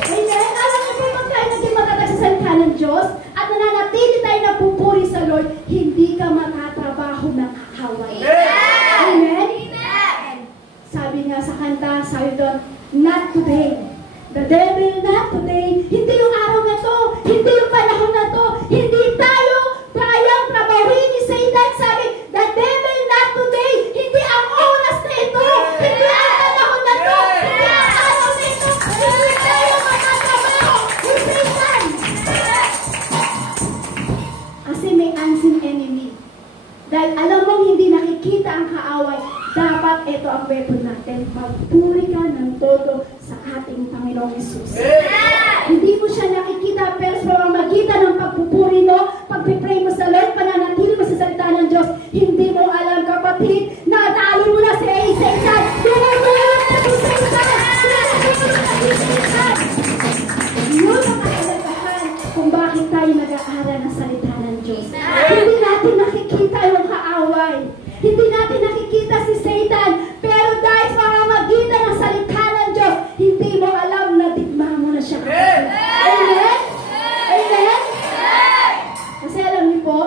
Amen? Alam mo po, pag tayo naging matatag sa salita ng Diyos at nananatili tayo na pupuri sa Lord, hindi ka matatrabaho ng kakaway. Amen? Sabi nga sa kanta, sabi doon, not today. The devil not today. Hindi yung araw na to. Hindi yung panahon na to. Hindi tayo kayang trabahuin ni Satan. Sabi, the devil not today. Hindi ang oras na ito. Hindi ang panahon na to. Hindi ang araw na ito. Hindi tayo matatrabaho ni Satan. Kasi may unseen enemy. Dahil alam mong hindi nakikita ang kaaway, dapat ito ang weapon natin. Magpuri ka ng todo sa ating Panginoong Hesus. Hindi mo siya nakikita, pero sa pamamagitan ng pagpupuri mo, pagpipray mo sa Lord, pananatili mo sa salita ng Diyos, hindi mo alam, kapatid, nadali mo na si Satan. Dumulunod na si Satan. Dumulunod na si Satan. Yun ang kahalagahan kung bakit tayo nag-aaral ng salita ng Diyos. Hindi natin nakikita yung kaaway. Hindi natin nakikita si Satan. Pero dahil sa pamamagitan ng salita ng Diyos, hindi mo alam na digma mo na siya. Amen? Amen? Kasi alam niyo po,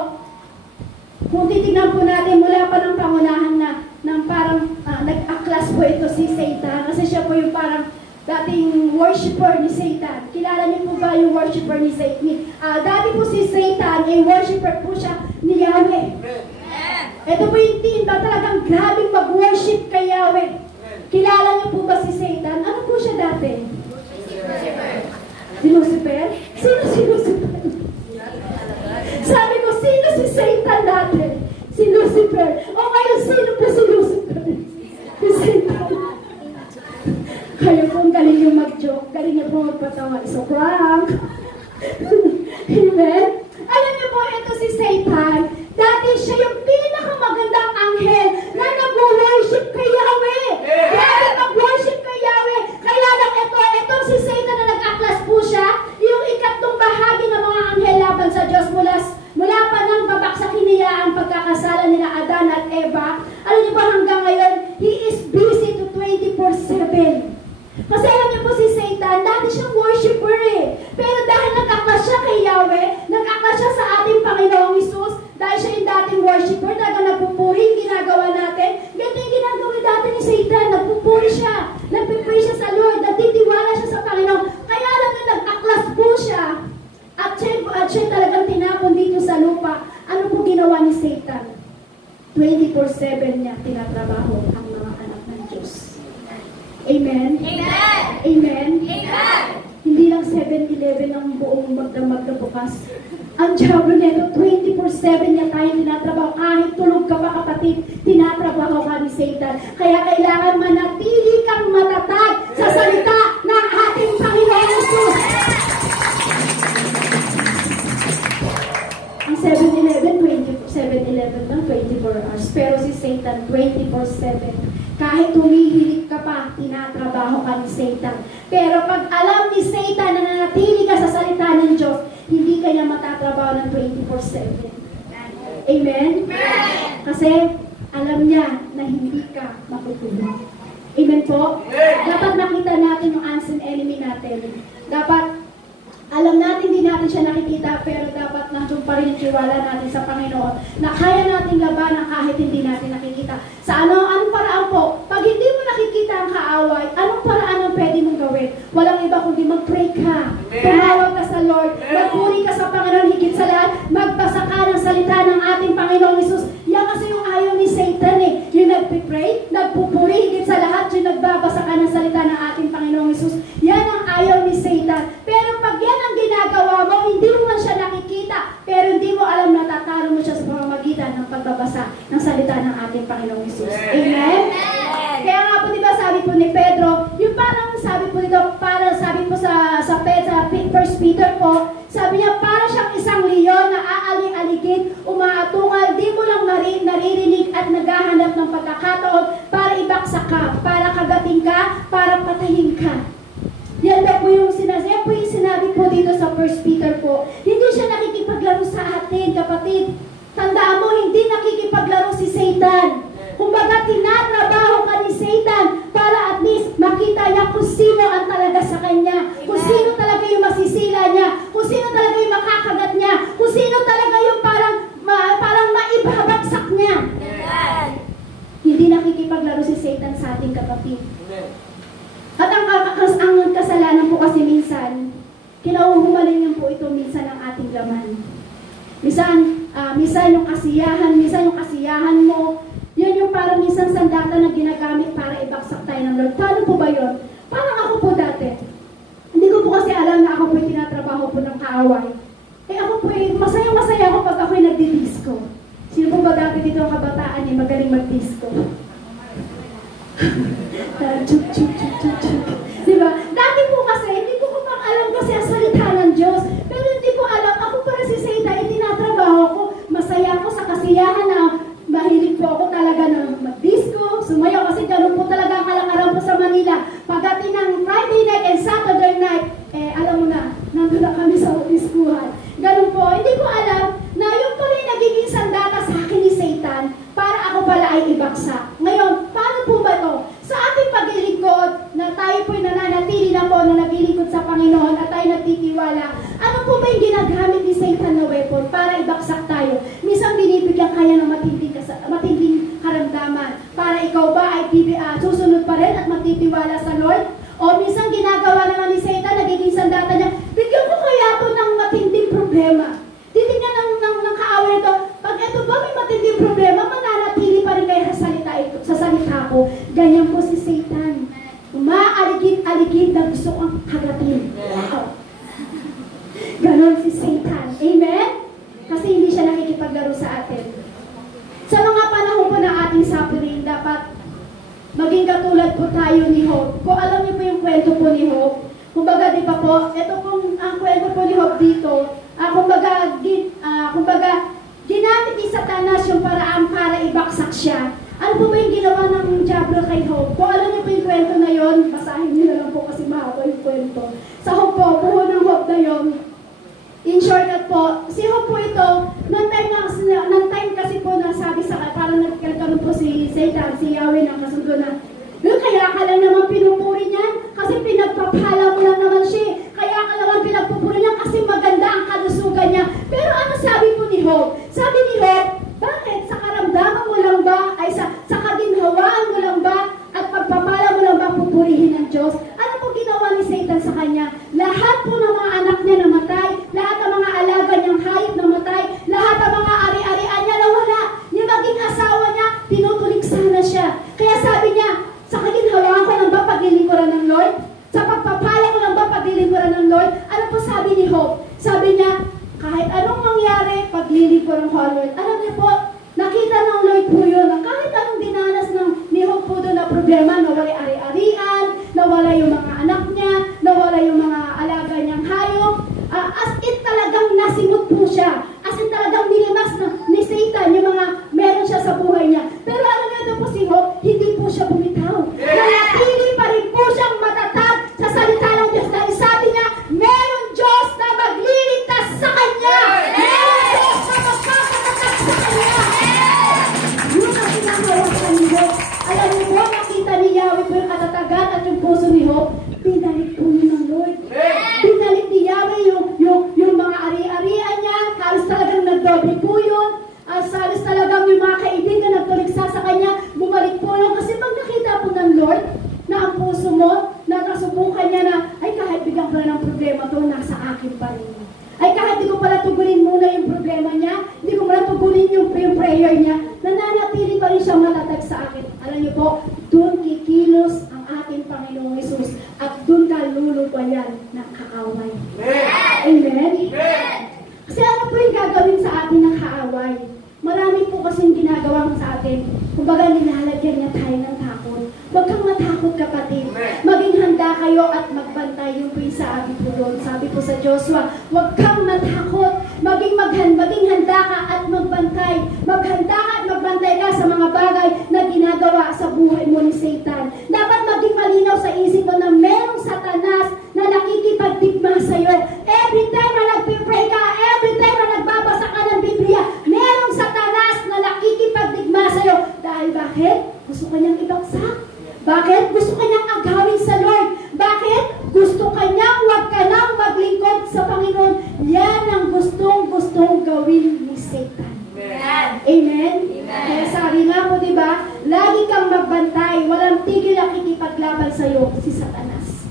kung titignan po natin mula pa ng pangunahan na ng parang nag-aklas po ito si Satan. Kasi siya po yung parang dating worshiper ni Satan. Kilala niyo po ba yung worshiper ni Satan? Dati po si Satan, ay worshiper po siya ni Yahweh. Ito po yung team ba talagang grabing mag-worship kay Yahweh. Kilala niyo po ba si Satan? Ano po siya dati? Si Lucifer? Sino si Lucifer? Sabi ko, sino si Satan dati? Si Lucifer. O ngayon, sino po si Lucifer? Si Satan. Kayo po, galing yung mag-joke. Galing niyo po magpatawa. It's a prank. Amen? Alam niyo po, ito si Satan. Dati siya yung pinakamagandang anghel na nag-worship kay Yahweh. Dati nag-worship kay Yahweh. Kaya lang itong si Satan na nag-aklas po siya, yung ikatlong bahagi ng mga anghel laban sa Diyos mula pa nang babaksakin niya ang pagkakasala nila Adan at Eva. Alam niyo ba hanggang ngayon, he is busy to 24/7. Kasi alam niyo po si Satan, dati siyang worshiper eh. Pero dahil nag-aklas siya kay Yahweh, nag-aklas siya sa ating Panginoong Hesus, dahil siya yung dating worshiper, talagang nagpupuri yung ginagawa natin. Ganito yung ginagawa dati ni Satan, nagpupuri siya, nagpipray siya sa Lord, nagtitiwala siya sa Panginoon. Kaya alam niyo, nag-aklas po siya. At siya talagang tinapon dito sa lupa. Ano po ginawa ni Satan? 24/7 niya tinatrabaho ang mga anak ng Diyos. Amen? Amen! Amen? Amen! Hindi lang 7-11 ang buong magdamag na bukas. Ang diablo nito, 24/7 niya tayo tinatrabaho. Kahit tulog ka pa, kapatid, tinatrabaho ka ni Satan. Kaya kailangan manatili kang matatag sa salita ng ating Panginoon Hesus. Ang 7-11 lang, 24 hours. Pero si Satan, 24/7. Kahit humihilig ka pa, tinatrabaho ka ni Satan. Pero pag alam ni Satan na nanatili ka sa salita ng Diyos, hindi kanya matatrabaho ng 24/7. Amen? Amen? Kasi alam niya na hindi ka matutulog. Amen po? Amen. Dapat makita natin yung unseen enemy natin. Dapat alam natin, hindi natin siya nakikita, pero dapat nandun pa pa rin yung tiwala natin sa Panginoon na kaya nating labanan kahit hindi natin nakikita. Sa anong paraan po? Pag hindi mo nakikita ang kaaway, anong paraan ang pwede mong gawin? Walang iba kundi mag-pray ka. Tumawag ka sa Lord. Magpuri ka sa Panginoon higit sa lahat. Magbasa ka ng salita ng ating Panginoong Hesus. Yan kasi yung ayaw ni Satan eh. Yung nagpipray, nagpupuri higit sa lahat, yung nagbabasa ka ng salita ng ating Panginoong Hesus. Yan ang ayaw ni Satan. Pero pag yan ang ginagawa mo, hindi mo man siya nakikita, pero hindi mo alam na tatalo mo siya sa pamamagitan ng pagbabasa ng salita ng ating Panginoong Hesus. Amen? Kaya nga po, diba, sabi po ni Pedro, yung parang sabi po dito, parang sabi po sa 1 Peter po, sabi niya, para siyang isang leon na aali-aligid, umaatungal, di mo lang naririnig at naghahanap ng pagkakataon para ibaksak ka, para kagating ka, para patayin ka. Yan po yung sinabi po dito sa 1 Peter po. Hindi siya nakikipaglaro sa atin, kapatid. Tandaan mo, hindi nakikipaglaro si Satan. Kumbaga, tinatrabaho ka ni Satan para at least makita niya kung sino ang talaga sa kanya, kung sino talaga yung masisila niya, kung sino talaga yung makakagat niya, kung sino talaga yung parang maibabagsak niya. Hindi nakikipaglaro si Satan sa ating kapatid. At ang kasalanan po kasi minsan, kinauhumaling niyo po ito minsan ang ating laman. Minsan yung kasiyahan mo, yun yung parang minsan sandata na ginagamit para ibaksak tayo ng Lord. Paano po ba yun? Parang ako po dati. Hindi ko po kasi alam na ako po tinatrabaho po ng kaaway. Ako po masaya-masaya ako pag ako'y nagdi-disco. Sino po ba dati dito ang kabataan magaling mag-disco? Diba? Dati po kasi, hindi ko pang alam kasi ang salita ng Diyos. Pero hindi ko alam, ako para si Satan, tinatrabaho ko. Masaya ako sa kasiyahan na mahilig po ako talaga ng mag-disco, sumayaw kasi ganun po talaga ang kalakaran po sa Manila. Pagdating ng Friday night and Saturday night, alam mo na, nandun na kami sa discohan. Ganun po, hindi ko alam na yung pala yung nagiging sandata sa akin ni Satan para ako pala ay ibaksak. Ngayon, paano po ba ito? Sa ating paglilingkod, na tayo po'y nananatili na po na naglilingkod sa Panginoon at tayo nagtitiwala, ano po ba yung ginagamit ni Satan na weapon para ibaksak tayo? Minsan binibigyan kaya ng matinding karamdaman para ikaw ba ay susunod pa rin at magtitiwala sa Lord? O minsan ginagawa naman ni Satan, nagiging sandata niya, bigyan ko kaya ito ng matinding problema. Titignan ng kaaway ito, pag ito ba may matinding problema, mananatili pa rin kayo sa salita ko. Ganyan po si Satan. Umaaligid na gusto kong kagatin. Wow! Ganon si Satan. Amen? Kasi hindi siya nakikipaglaro sa atin. Sa mga panahon po ng ating suffering, dapat maging katulad po tayo ni Hope. Kung alam niyo po yung kwento po ni Hope, kumbaga di ba po, ito pong ang kwento po ni Hope dito, kumbaga ginamit ni Satanas yung paraan para ibaksak siya. Ano po ba yung ginawa ng Diablo kay Hope? Kung alam niyo po yung kwento na yon, basahin niyo na lang po kasi mahaba yung kwento. Sa Hope po, buho ng Hope na yon, in shortcut po, si Hope po ito, nang time kasi po nasabi sa parang nagkaroon po si Satan, si Yahweh ng kasundo na, kaya ka lang naman pinupuri niyan, kasi pinagpapala mo lang naman siya. Kaya ka naman pinagpupuri niyan kasi maganda ang kalusugan niya. Pero ano sabi po ni Hope? Sabi ni Hope, bakit? Sa karamdaman mo lang ba? Ay sa kaginhawaan mo lang ba? At pagpapala mo lang ba pupurihin ng Diyos? Ano po ginawa ni Satan sa kanya? Lahat po ng mga anak niya namatay, lahat ng mga alaga niyang hayop namatay, lahat ng mga ari-arian niya nawala. Yung maging asawa niya, tinutulik sana siya. Kaya sabi niya, sa kaginhawaan ko lang ba paglilingkuran ng Lord? Sa pagpapala ko lang ba paglilingkuran ng Lord? Ano po sabi ni Hope? Sabi niya, kahit anong mangyari, paglilingkuran ko ang Lord. Alam niyo po, nakita ng Lord po yun, na kahit anong dinanas ni Hope po doon na problema, nawala ari-arian, nawala yung mga anak niya, nawala yung mga alaga niyang hayop, as in talagang nasimot po siya, as in talagang nilimas ni Satan yung mga meron siya sa buhay niya. Pero alam niyo ito po si Hope, hindi po siya bumitaw. Nanatili pa rin po siyang matatag sa salita ng Diyos dahil sabi niya, meron Diyos na magliligtas sa kanya. Meron Diyos na magpapatag sa kanya. Yun ang pinakawasan ni Hope. Alam niyo po, nakita ni Yahweh po yung katatagan at yung puso ni Hope, pinalik po niya ng Lord. doble po yun. Salis talagang yung mga kaibigan nagtuligsa sa kanya, bumalik po yun. Kasi pag nakita po ng Lord na ang puso mo, na nasubukan niya na, ay kahit bigyan ko na ng problema to, nasa akin pa rin. Ay kahit di ko pala tugunin muna yung problema niya, hindi ko pala tugunin yung prayer niya, nananatili pa rin siya matatag sa akin. Alam niyo po, doon kikilos ang ating Panginoong Hesus at doon ka lulubayan ng kaaway. Amen? Kasi ano po yung gagawin sa atin ng kaaway? Marami po kasing ginagawa sa atin. Kumbaga nilalagyan niya tayo ng takot. Huwag kang matakot, kapatid. Maging handa kayo at magbantay. Yung po yung sabi po doon. Sabi po sa Joshua, huwag kang matakot. Maging handa ka at magbantay. Maghanda ka at magbantay ka sa mga bagay na ginagawa sa buhay mo ni Satan. Dapat maging malinaw sa isip mo na merong Satanas na nakikipagdigma sa'yo. Every time na nagpipray ka, every time na nagbabasa ka ng Biblia, merong Satanas na nakikipagdigma sa'yo. Dahil bakit? Gusto kanyang ibagsak. Bakit? Gusto kanyang agawin sa Lord. Bakit? Gusto kanyang huwag ka nang maglingkod sa Panginoon. Yan ang gustong gawin ni Satan. Amen? Amen? Kaya sabi nga po, diba? Lagi kang magbantay. Walang tigil na kikipaglaban sa'yo si Satanas.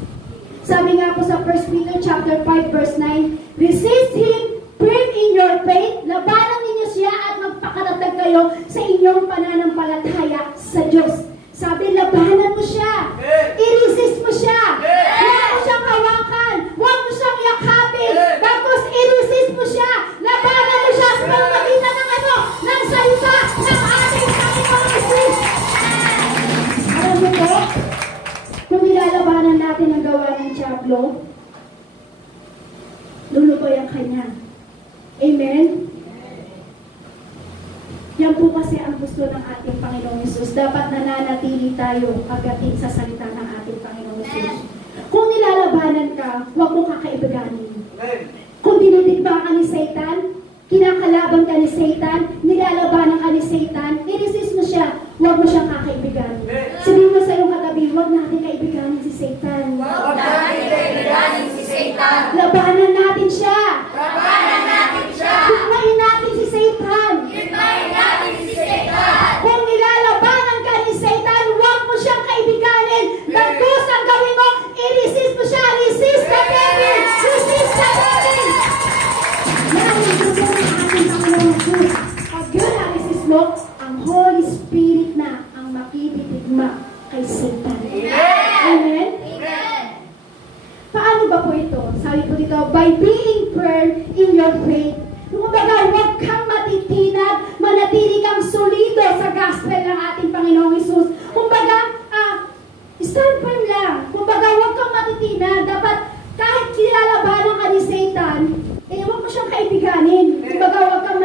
Sabi nga po sa 1 Peter chapter 5 verse 9, resist him, firm in your faith, labanan ninyo siya at magpakatatag kayo sa inyong pananampalataya sa Diyos. Sabi, labanan mo siya. I-resist mo siya. Huwag mo siyang hawakan. Huwag mo siyang yakapin. Tapos i-resist mo siya. Labanan mo siya sa pagpagitan ng ano? Ng salita ng ating Panginoong Hesus. Alam mo po, kung nilalabanan natin ang gawa ng Diablo, lulukoy ang kanya. Amen? Yan po kasi ang gusto ng ating Panginoong Hesus. Dapat nananatili tayo pagdating sa salita ng ating Panginoong Hesus. Kung nilalabanan ka, huwag mong kakaibiganin. Kung dinidigma ka ni Satan, kinakalaban ka ni Satan, nilalabanan ka ni Satan, i-resist mo siya, huwag mo siyang kakaibiganin. Sabihin mo sa iyong katabi, huwag natin kaibiganin si Satan. Huwag natin kaibiganin si Satan. Labanan natin siya. Labanan natin siya. Hukmain natin si Satan. Hukmain natin si Satan. Kung nilalabanan ka ni Satan, huwag mo siyang kaibiganin. Bagkus ang gawin mo, i-resist mo siya. Resist the devil. Resist the devil. Yan ang gusto ng ating Panginoon Hesus. Pag yun ang resist mo, ang Holy Spirit na ang makikitigma kay Satan. Amen? Amen. Paano ba po ito? Sabi po dito, by being firm in your faith. Kumbaga, huwag kang matitinag, manatili kang solido sa gospel ng ating Panginoong Hesus. Kumbaga, stand firm lang. Kumbaga, huwag kang matitinag. Dapat, kahit kilalabanan ka ni Satan, huwag mo siyang kaibiganin. Kumbaga, huwag kang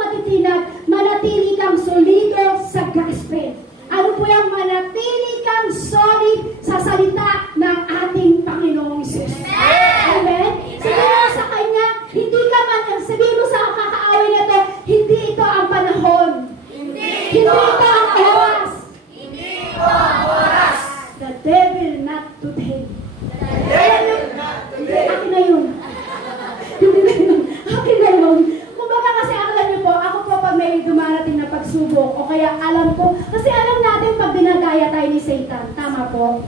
matitinag, manatili kang solido sa gospel. Ano po yung manatili kang solid sa salita ng ating Panginoong Hesus. Amen? Sabihin mo sa Kanya, hindi ka man, sabihin mo sa kakaaway na ito, hindi ito ang panahon. Hindi ito ang oras. Hindi ito ang oras. The devil not today. Akin na yun. Hindi na yun. Akin na yun. Kumbaga kasi alam niyo po, ako po pag may dumarating na pagsubok, o kaya alam ko, kasi alam natin pag dinadaya tayo ni Satan, tama po?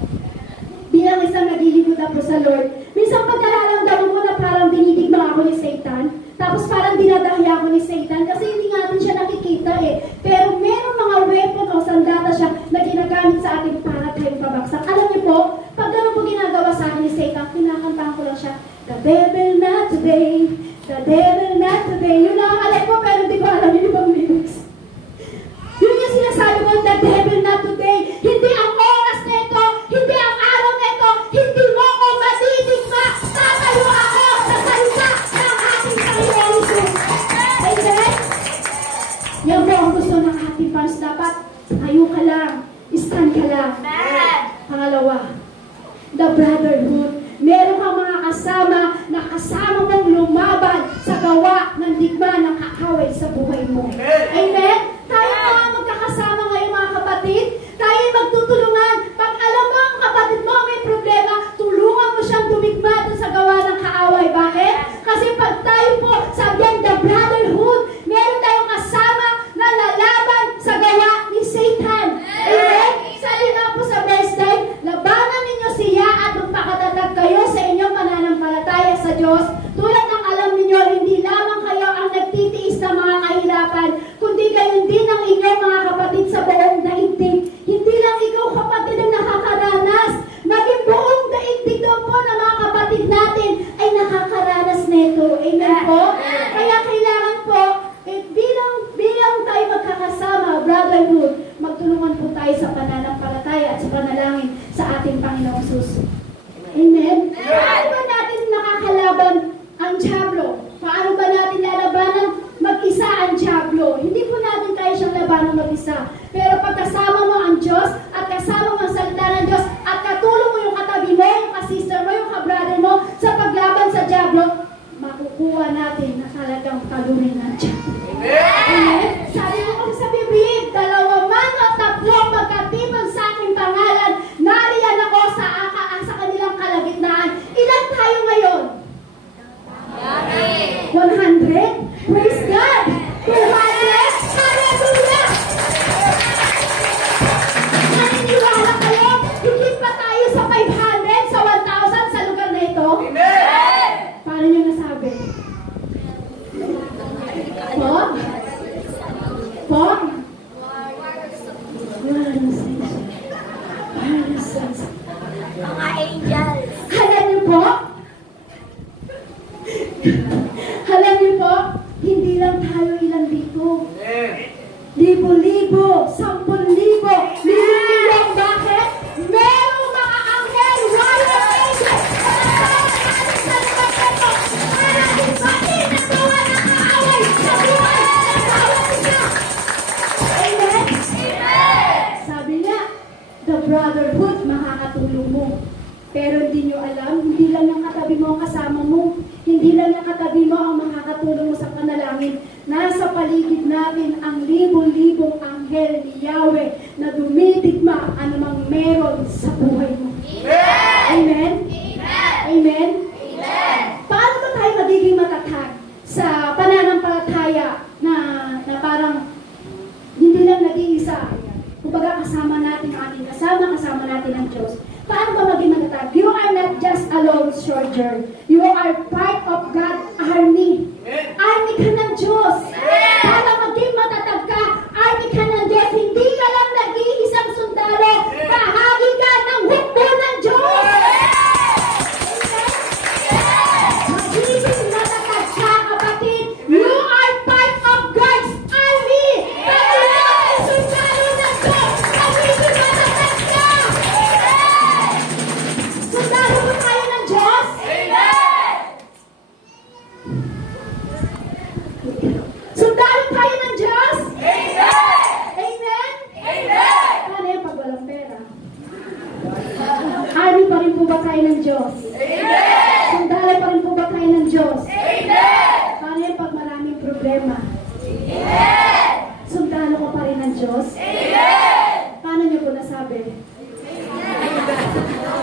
Bilang isang naglilingkod na po sa Lord, minsan pagkararamdaman mo na parang dinidigma ako ni Satan, tapos parang dinadaya ako ni Satan, kasi hindi natin siya nakikita eh. Pero meron mga weapon o sandata siya na ginagamit sa atin para tayong pabaksak. Alam niyo po, pag gano'n po ginagawa sa akin ni Satan, kinakantahan ko lang siya, the devil not today, the devil not today. Yun lang ang alam ko, pero hindi ko alam yung ibang lyrics. Yun yung sinasabi ko, the devil not today. Hindi ang oras na ito, hindi ang araw na ito, hindi mo ako matitigma. Tatayo ako sa salita ng ating Panginoong Hesus. Amen? Yan po ang gusto ng ating fans. Dapat tayo ka lang, stand ka lang. Pangalawa, the brotherhood. Meron kang mga kasama na kasama mong lumaban sa gawa ng digma ng kaaway sa buhay mo. Amen? Tayo mga magkakasama ngayon mga kapatid. Tayo magtutulungan. Pag alam mo ang kapatid mo may problema, tulungan mo siyang dumigma dun sa gawa ng kaaway. Bakit? Kasi pag tayo po, sabihan the brotherhood, Pero pag kasama mo ang Diyos at kasama mo ang salita ng Diyos at katulong mo yung katabi mo, yung kasister mo, yung kabrother mo sa paglaban sa dyablo, makukuha natin na talagang talunin ng dyablo. Amen? Sabi mo kasi sa Biblia, 2 man o 3 magkatipon sa aking pangalan, nariyan ako sa kanilang kalagitnaan. Ilan tayo ngayon? 100? Praise God! 200? Hallelujah! Naniniwala kayo? Higit pa tayo sa 500, sa 1,000 sa lugar na ito? Amen! Paano nyo nasabi? Po? Po? Mga angels. Alam niyo po? Alam niyo po? Hindi lang tayo ilang dito. Libo-libo, 10,000, milyon-milyon. Bakit? Merong mga anghel, warrior angels, sa lugar na ito, para hibahin ang gawa ng kaaway sa buhay ng bawat isa. Amen? Sabi niya, the brotherhood makakatulong mo. Pero hindi nyo alam, hindi lang yung katabi mo ang kasama mo. Hindi lang yung katabi mo ang makakatulong mo sa panalangin. Nasa paligid natin ang libo-libong anghel ni Yahweh na dumidigma anumang meron sa buhay mo. Amen? Amen? Paano ba tayo magiging matatag sa pananampalataya na parang hindi lang nag-iisa? Kumbaga kasama natin ang ating kasama natin ang Diyos. Paano ba maging matatag? You are not just a lone soldier. You are part of God's army. Army ka ng Diyos. Para maging matatag ka, army ka ng Diyos. Hindi ka lang nag-iisang sundalo. Bahagi ka ng hukbo ng Diyos. Magiging matatag ka, kapatid. You are part of God's army. Tayo lang ay sundalo ng Diyos. Magiging matatag ka. Sundalo mo tayo ng Diyos? Sundalo tayo ng Diyos? Amen? Paano yan pag walang pera? Army pa rin po ba tayo ng Diyos? Sundalo pa rin po ba tayo ng Diyos? Paano yan pag maraming problema? Sundalo ko pa rin ng Diyos? Paano niyo po nasabi?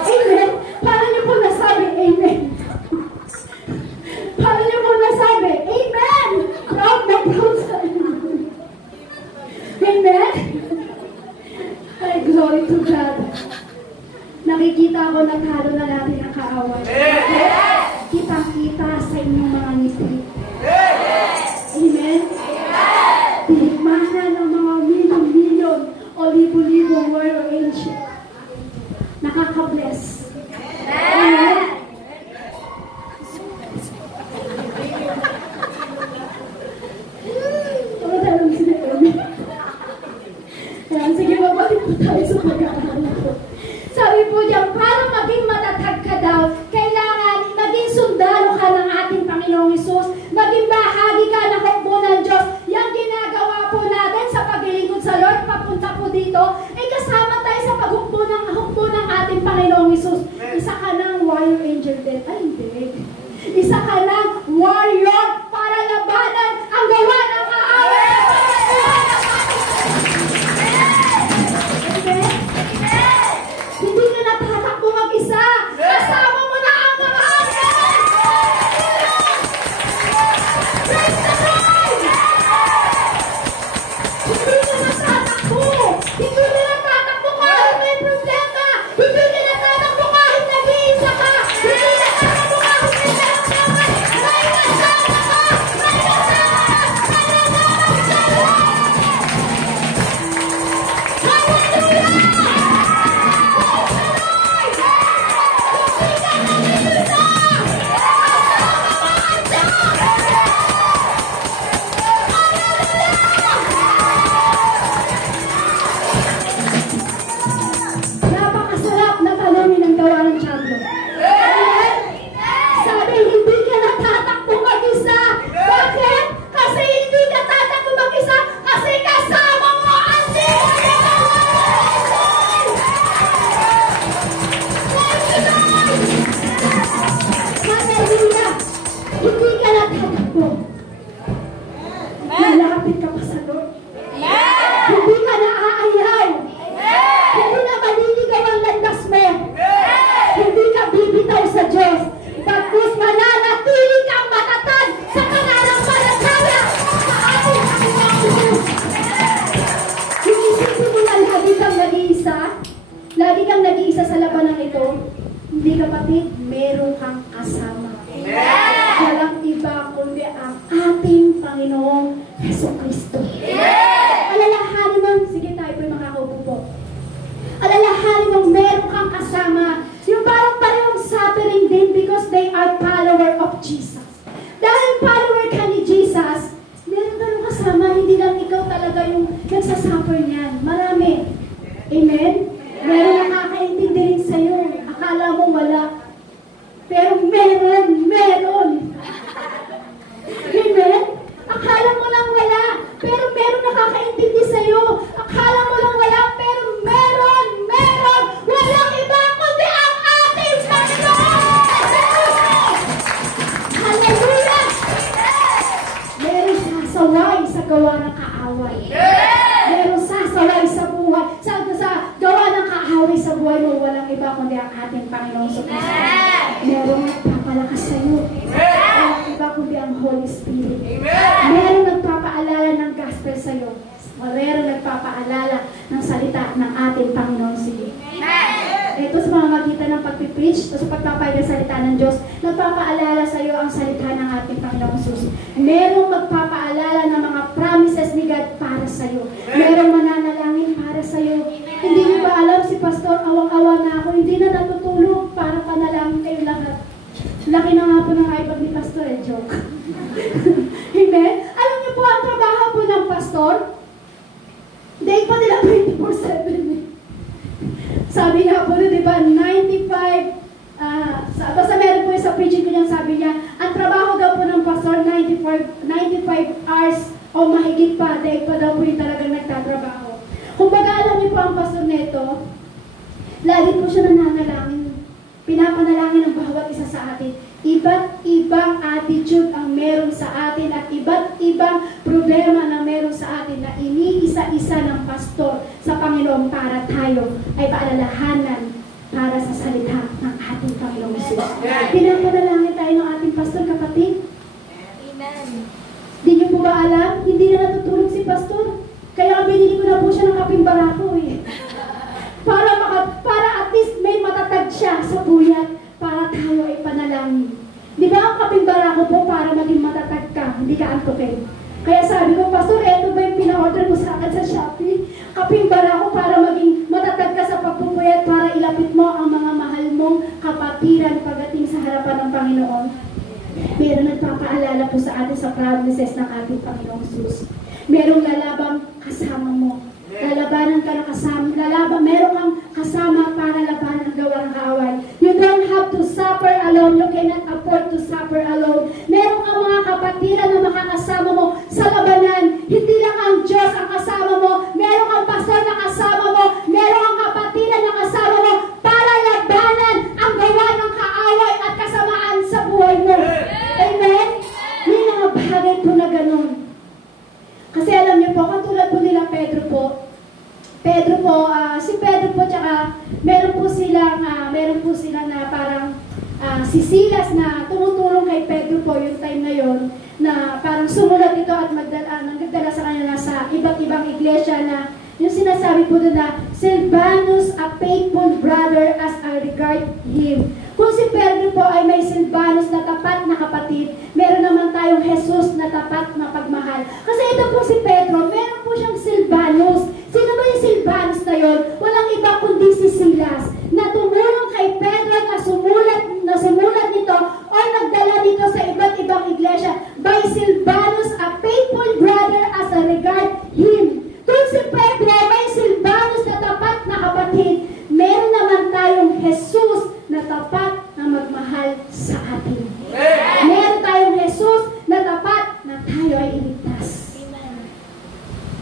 Amen? Paano niyo po nasabi? Amen? Paano niyo po nasabi? Amen! Proud na proud sa inyo. Amen? Ay, glory to God. Nakikita ko na talo na natin ang kaaway. Kitang-kita sa inyong mga ngiti. Amen? Tinigmanan ng mga milyon-milyon o libo-libong warrior angel. Nakaka-bless. Amen? Ano tayo lang sinabi? Ayan, sige, babalik po tayo sa pag-aaral ko. Sabi po diyan, para maging matatag ka daw, kailangan maging sundalo ka ng ating Panginoong Hesus, maging bahagi ka ng hukbo ng Diyos. Yang ginagawa po natin sa paglilingkod sa Lord, papunta po dito, ay kasama tayo sa paghukbo ng ating Panginoong Hesus. Isa ka ng warrior angel din. Ay, hindi. Isa ka ng warrior para labanan ang gawa ng kaaway. Hindi ka natatakbo mag-isa. Kasama mo na ang mga anghel. Praise the Lord! Hindi ka natatakbo. Hindi ka lalapit ka pa sa Lord. Hindi ka na aayaw. Hindi na maliligaw ang landas mo. Hindi ka bibitaw sa Diyos. Tapos mananatili kang matatag sa pananampalataya sa ating Panginoong Jesus. Iisipin mo na lagi kang nag-iisa. Lagi kang nag-iisa sa labanan ito. Hindi kapatid, meron kang kasama. Walang iba kundi ang ating Panginoong Jesucristo. Alalahanin mo, sige tayo po makakaupo po. Alalahanin mo, meron kang kasama. Yung parang parehong suffering din because they are follower of Jesus. Dahil follower ka ni Jesus, meron ka ng kasama, hindi lang ikaw talaga yung nagsasuffer niyan. Marami. Amen? Meron nakakaintindi rin sa'yo. Akala mo wala. Pero meron. Amen? Akala mo lang wala. Pero meron nakakaintindi sa'yo. Akala mo lang wala. Pero meron. Walang iba kundi ang ating Panginoon. Hallelujah! Meron sasaway sa gawa ng kaaway. Meron sasaway sa buhay. Sa gawa ng kaaway sa buhay mo, walang iba kundi ang ating Panginoon sa Kristo. Meron nagpapalakas sa'yo. Walang iba kundi ang Holy Spirit. Meron nagpapaalala ng gospel sa'yo. Meron nagpapaalala ng salita ng ating Panginoon sige. Ito sa mga magitan ng pagpipreach, ito sa pagpapayag ng salita ng Diyos, nagpapaalala sa iyo ang salita ng ating Panginoong Jesus. Merong magpapaalala ng mga promises ni God para sa iyo. Merong mananalangin para sa iyo. Hindi niyo ba alam si Pastor, awang-awa na ako, hindi na natutulog para panalangin kayo lahat. Laki na nga po ng ibag ni Pastor, joke. Amen? Alam niyo po ang trabaho po ng Pastor? Day pa nila 24/7. Sabi nga po, di ba, 95, basta meron po sa preaching ko niya, sabi niya, ang trabaho daw po ng pastor, 95 hours o mahigit pa, dahil pa daw po yung talagang nagtatrabaho. Kung baga alam niyo po ang pastor neto, lagi po siya nananalangin, pinapanalangin ng bawat isa sa atin. Iba't ibang attitude ang meron sa atin at iba't ibang problema na meron sa atin na iniisa-isa ng pastor sa Panginoon para tayo ay paalalahanan para sa salita ng ating Panginoong Jesus. Pinapanalangin tayo ng ating pastor, kapatid. Amen. Di niyo po ba alam? Hindi na natutulog si pastor. Kaya binili ko na po siya ng kaping barako eh. Para at least may matatag siya sa buyat para tayo ay panalangin. Di ba ang kaping barako po para maging matatag ka, hindi ka antukin. Kaya sabi ko, Pastor, eto ba yung pina-order mo sa akin sa Shopee? Kaping barako para maging matatag ka sa pagpupuyat para ilapit mo ang mga mahal mong kapatiran pagdating sa harapan ng Panginoon. Meron nagpapaalala po sa atin sa promises ng ating Panginoong Jesus. Merong lalabang kasama mo. Lalabanan ka na kasama, meron kang kasama para labanan ang gawa ng kaaway. You don't have to suffer alone. You cannot afford to suffer alone. Meron kang mga kapatiran na makakasama mo sa labanan. Hindi lang ang Diyos ang kasama mo. Meron kang pastor na kasama mo. Meron kang kapatiran na kasama mo para labanan ang gawa ng kaaway at kasamaan sa buhay mo. Amen? May mga bagay po na ganun. Kasi alam niyo po, katulad po nila Pedro po, si Pedro po, tsaka meron po silang na parang si Silas na tumutulong kay Pedro po yung time na yon na parang sumulat ito at nagdala sa kanya sa iba't ibang iglesia na yung sinasabi po doon na Silvanus, a faithful brother as I regard him. Kung si Pedro po ay may Silvanus na tapat na kapatid, meron naman tayong Jesus na tapat na pagmahal. Kasi ito po si Pedro, meron po siyang Silvanus. Sino ba yung Silvanus na yon? Walang iba kundi si Silas na tumulong kay Pedro na sumulat nito o nagdala nito sa iba't ibang iglesia. By Silvanus, a faithful brother as I regard him. Kung si Pedro may Silvanus na tapat na kapatid, meron naman tayong Jesus na tapat na magmahal sa atin. Meron tayong Jesus na tapat na tayo ay iligtas.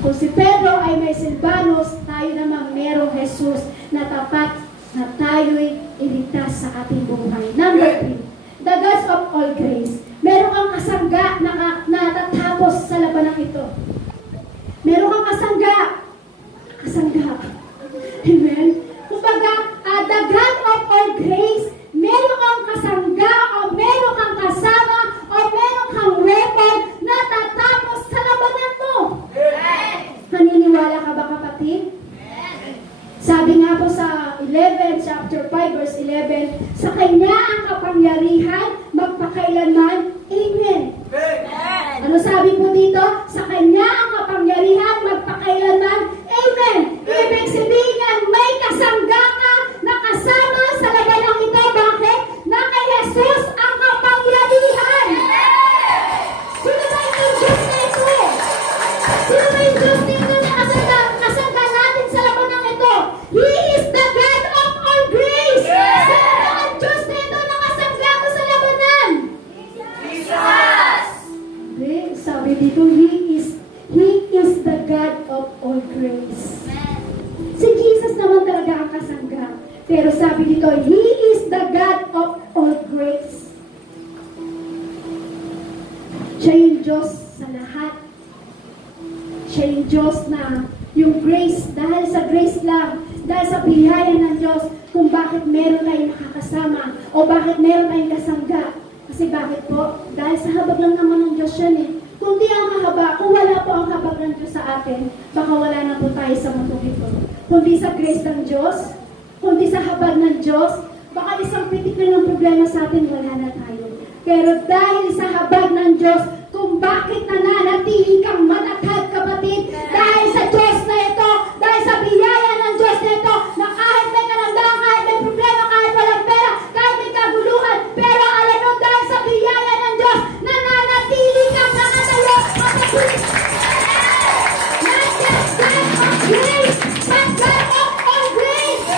Kung si Pedro ay may Silvanus, tayo naman merong Jesus na tapat na tayo ay iligtas sa ating buhay. Number 3, the God of all grace. Meron kang kasangga na natatapos sa labanang ito. 5 verse 11, sa Kanya ang kapangyarihan magpakailanman. Amen. Amen. Ano sabi po dito? Sa Kanya ang kapangyarihan magpakailanman. Amen. Ibig sabihin yan, may kasangga ka na kasama sa laganang ito. Bakit? Na kay Jesus ang kapangyarihan. Sino ba yung Diyos na ito? Sino ba yung Diyos dito na kasangga natin sa laganang ito? He is the God of all grace. Sino ba ang Diyos na ito na kasangga mo sa labanan? Jesus. Sabi dito, He is the God of all grace. Si Jesus naman talaga ang kasangga. Pero sabi dito, He is the God of all grace. Siya yung Diyos sa lahat. Siya yung Diyos na yung grace, dahil sa grace lang, dahil sa biyaya ng Diyos, kung bakit meron tayong nakakasama o bakit meron tayong kasangga. Kasi bakit po? Dahil sa habag lang naman ng Diyos yan eh. Kung di ang haba, kung wala po ang habag ng Diyos sa atin, baka wala na po tayo sa mundong ito. Kundi sa grace ng Diyos, kundi sa habag ng Diyos, baka isang pitik na ng problema sa atin, wala na tayo. Pero dahil sa habag ng Diyos, kung bakit nananatili kang matatag, kapatid, dahil sa Diyos na ito, dahil sa biyaya ng Diyos na ito, na kahit may karamdaman, kahit may problema, kahit walang pera, kahit may kaguluhan, pero alam mo, dahil sa biyaya ng Diyos, nananatili kang nakatayo, kapatid. Not just God of grace, but God of all grace.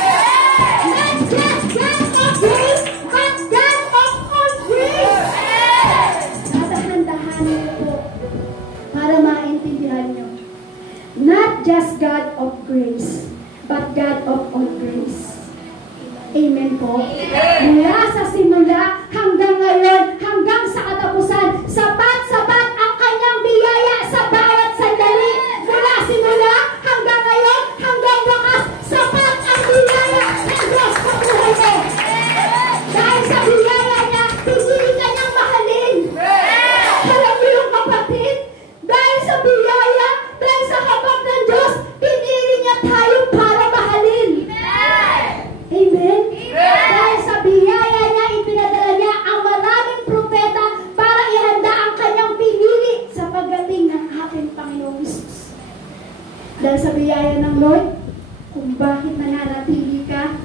Not just God of grace, but God of all grace. Dahan-dahan niyo po para maintindihan niyo. Not just God of grace, but God of all grace. Amen po. Mula sa simula hanggang ngayon, hanggang sa katapusan, sapat-sapat ang kanyang biyaya sa bawat sandali. Mula simula hanggang ngayon, hanggang wakas, sapat ang biyaya ng Diyos sa buhay mo. Dahil sa biyaya niya, pinili ka niyang mahalin. Alam niyo yung kapatid, dahil sa biyaya, dahil sa habag ng Diyos, pinili niya tayo para mahalin. Amen? Dahil sa biyaya niya, ipinadala niya ang maraming propeta para ihanda ang kanyang pinili sa pagdating ng ating Panginoong Hesus. Dahil sa biyaya ng Lord, kung bakit nananatili ka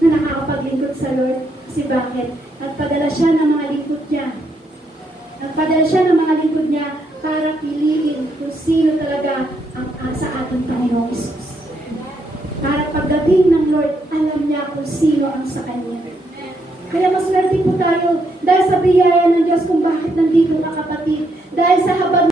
na nakakapaglingkod sa Lord, kasi bakit? Nagpadala siya ng mga lingkod niya. Nagpadala siya ng mga lingkod niya para piliin kung sino talaga ang sa ating Panginoong Hesus. Para pagdating ng Lord, alam niya kung sino ang sa Kanya. Kaya maswerte po tayo dahil sa biyaya ng Diyos kung bakit nandito ka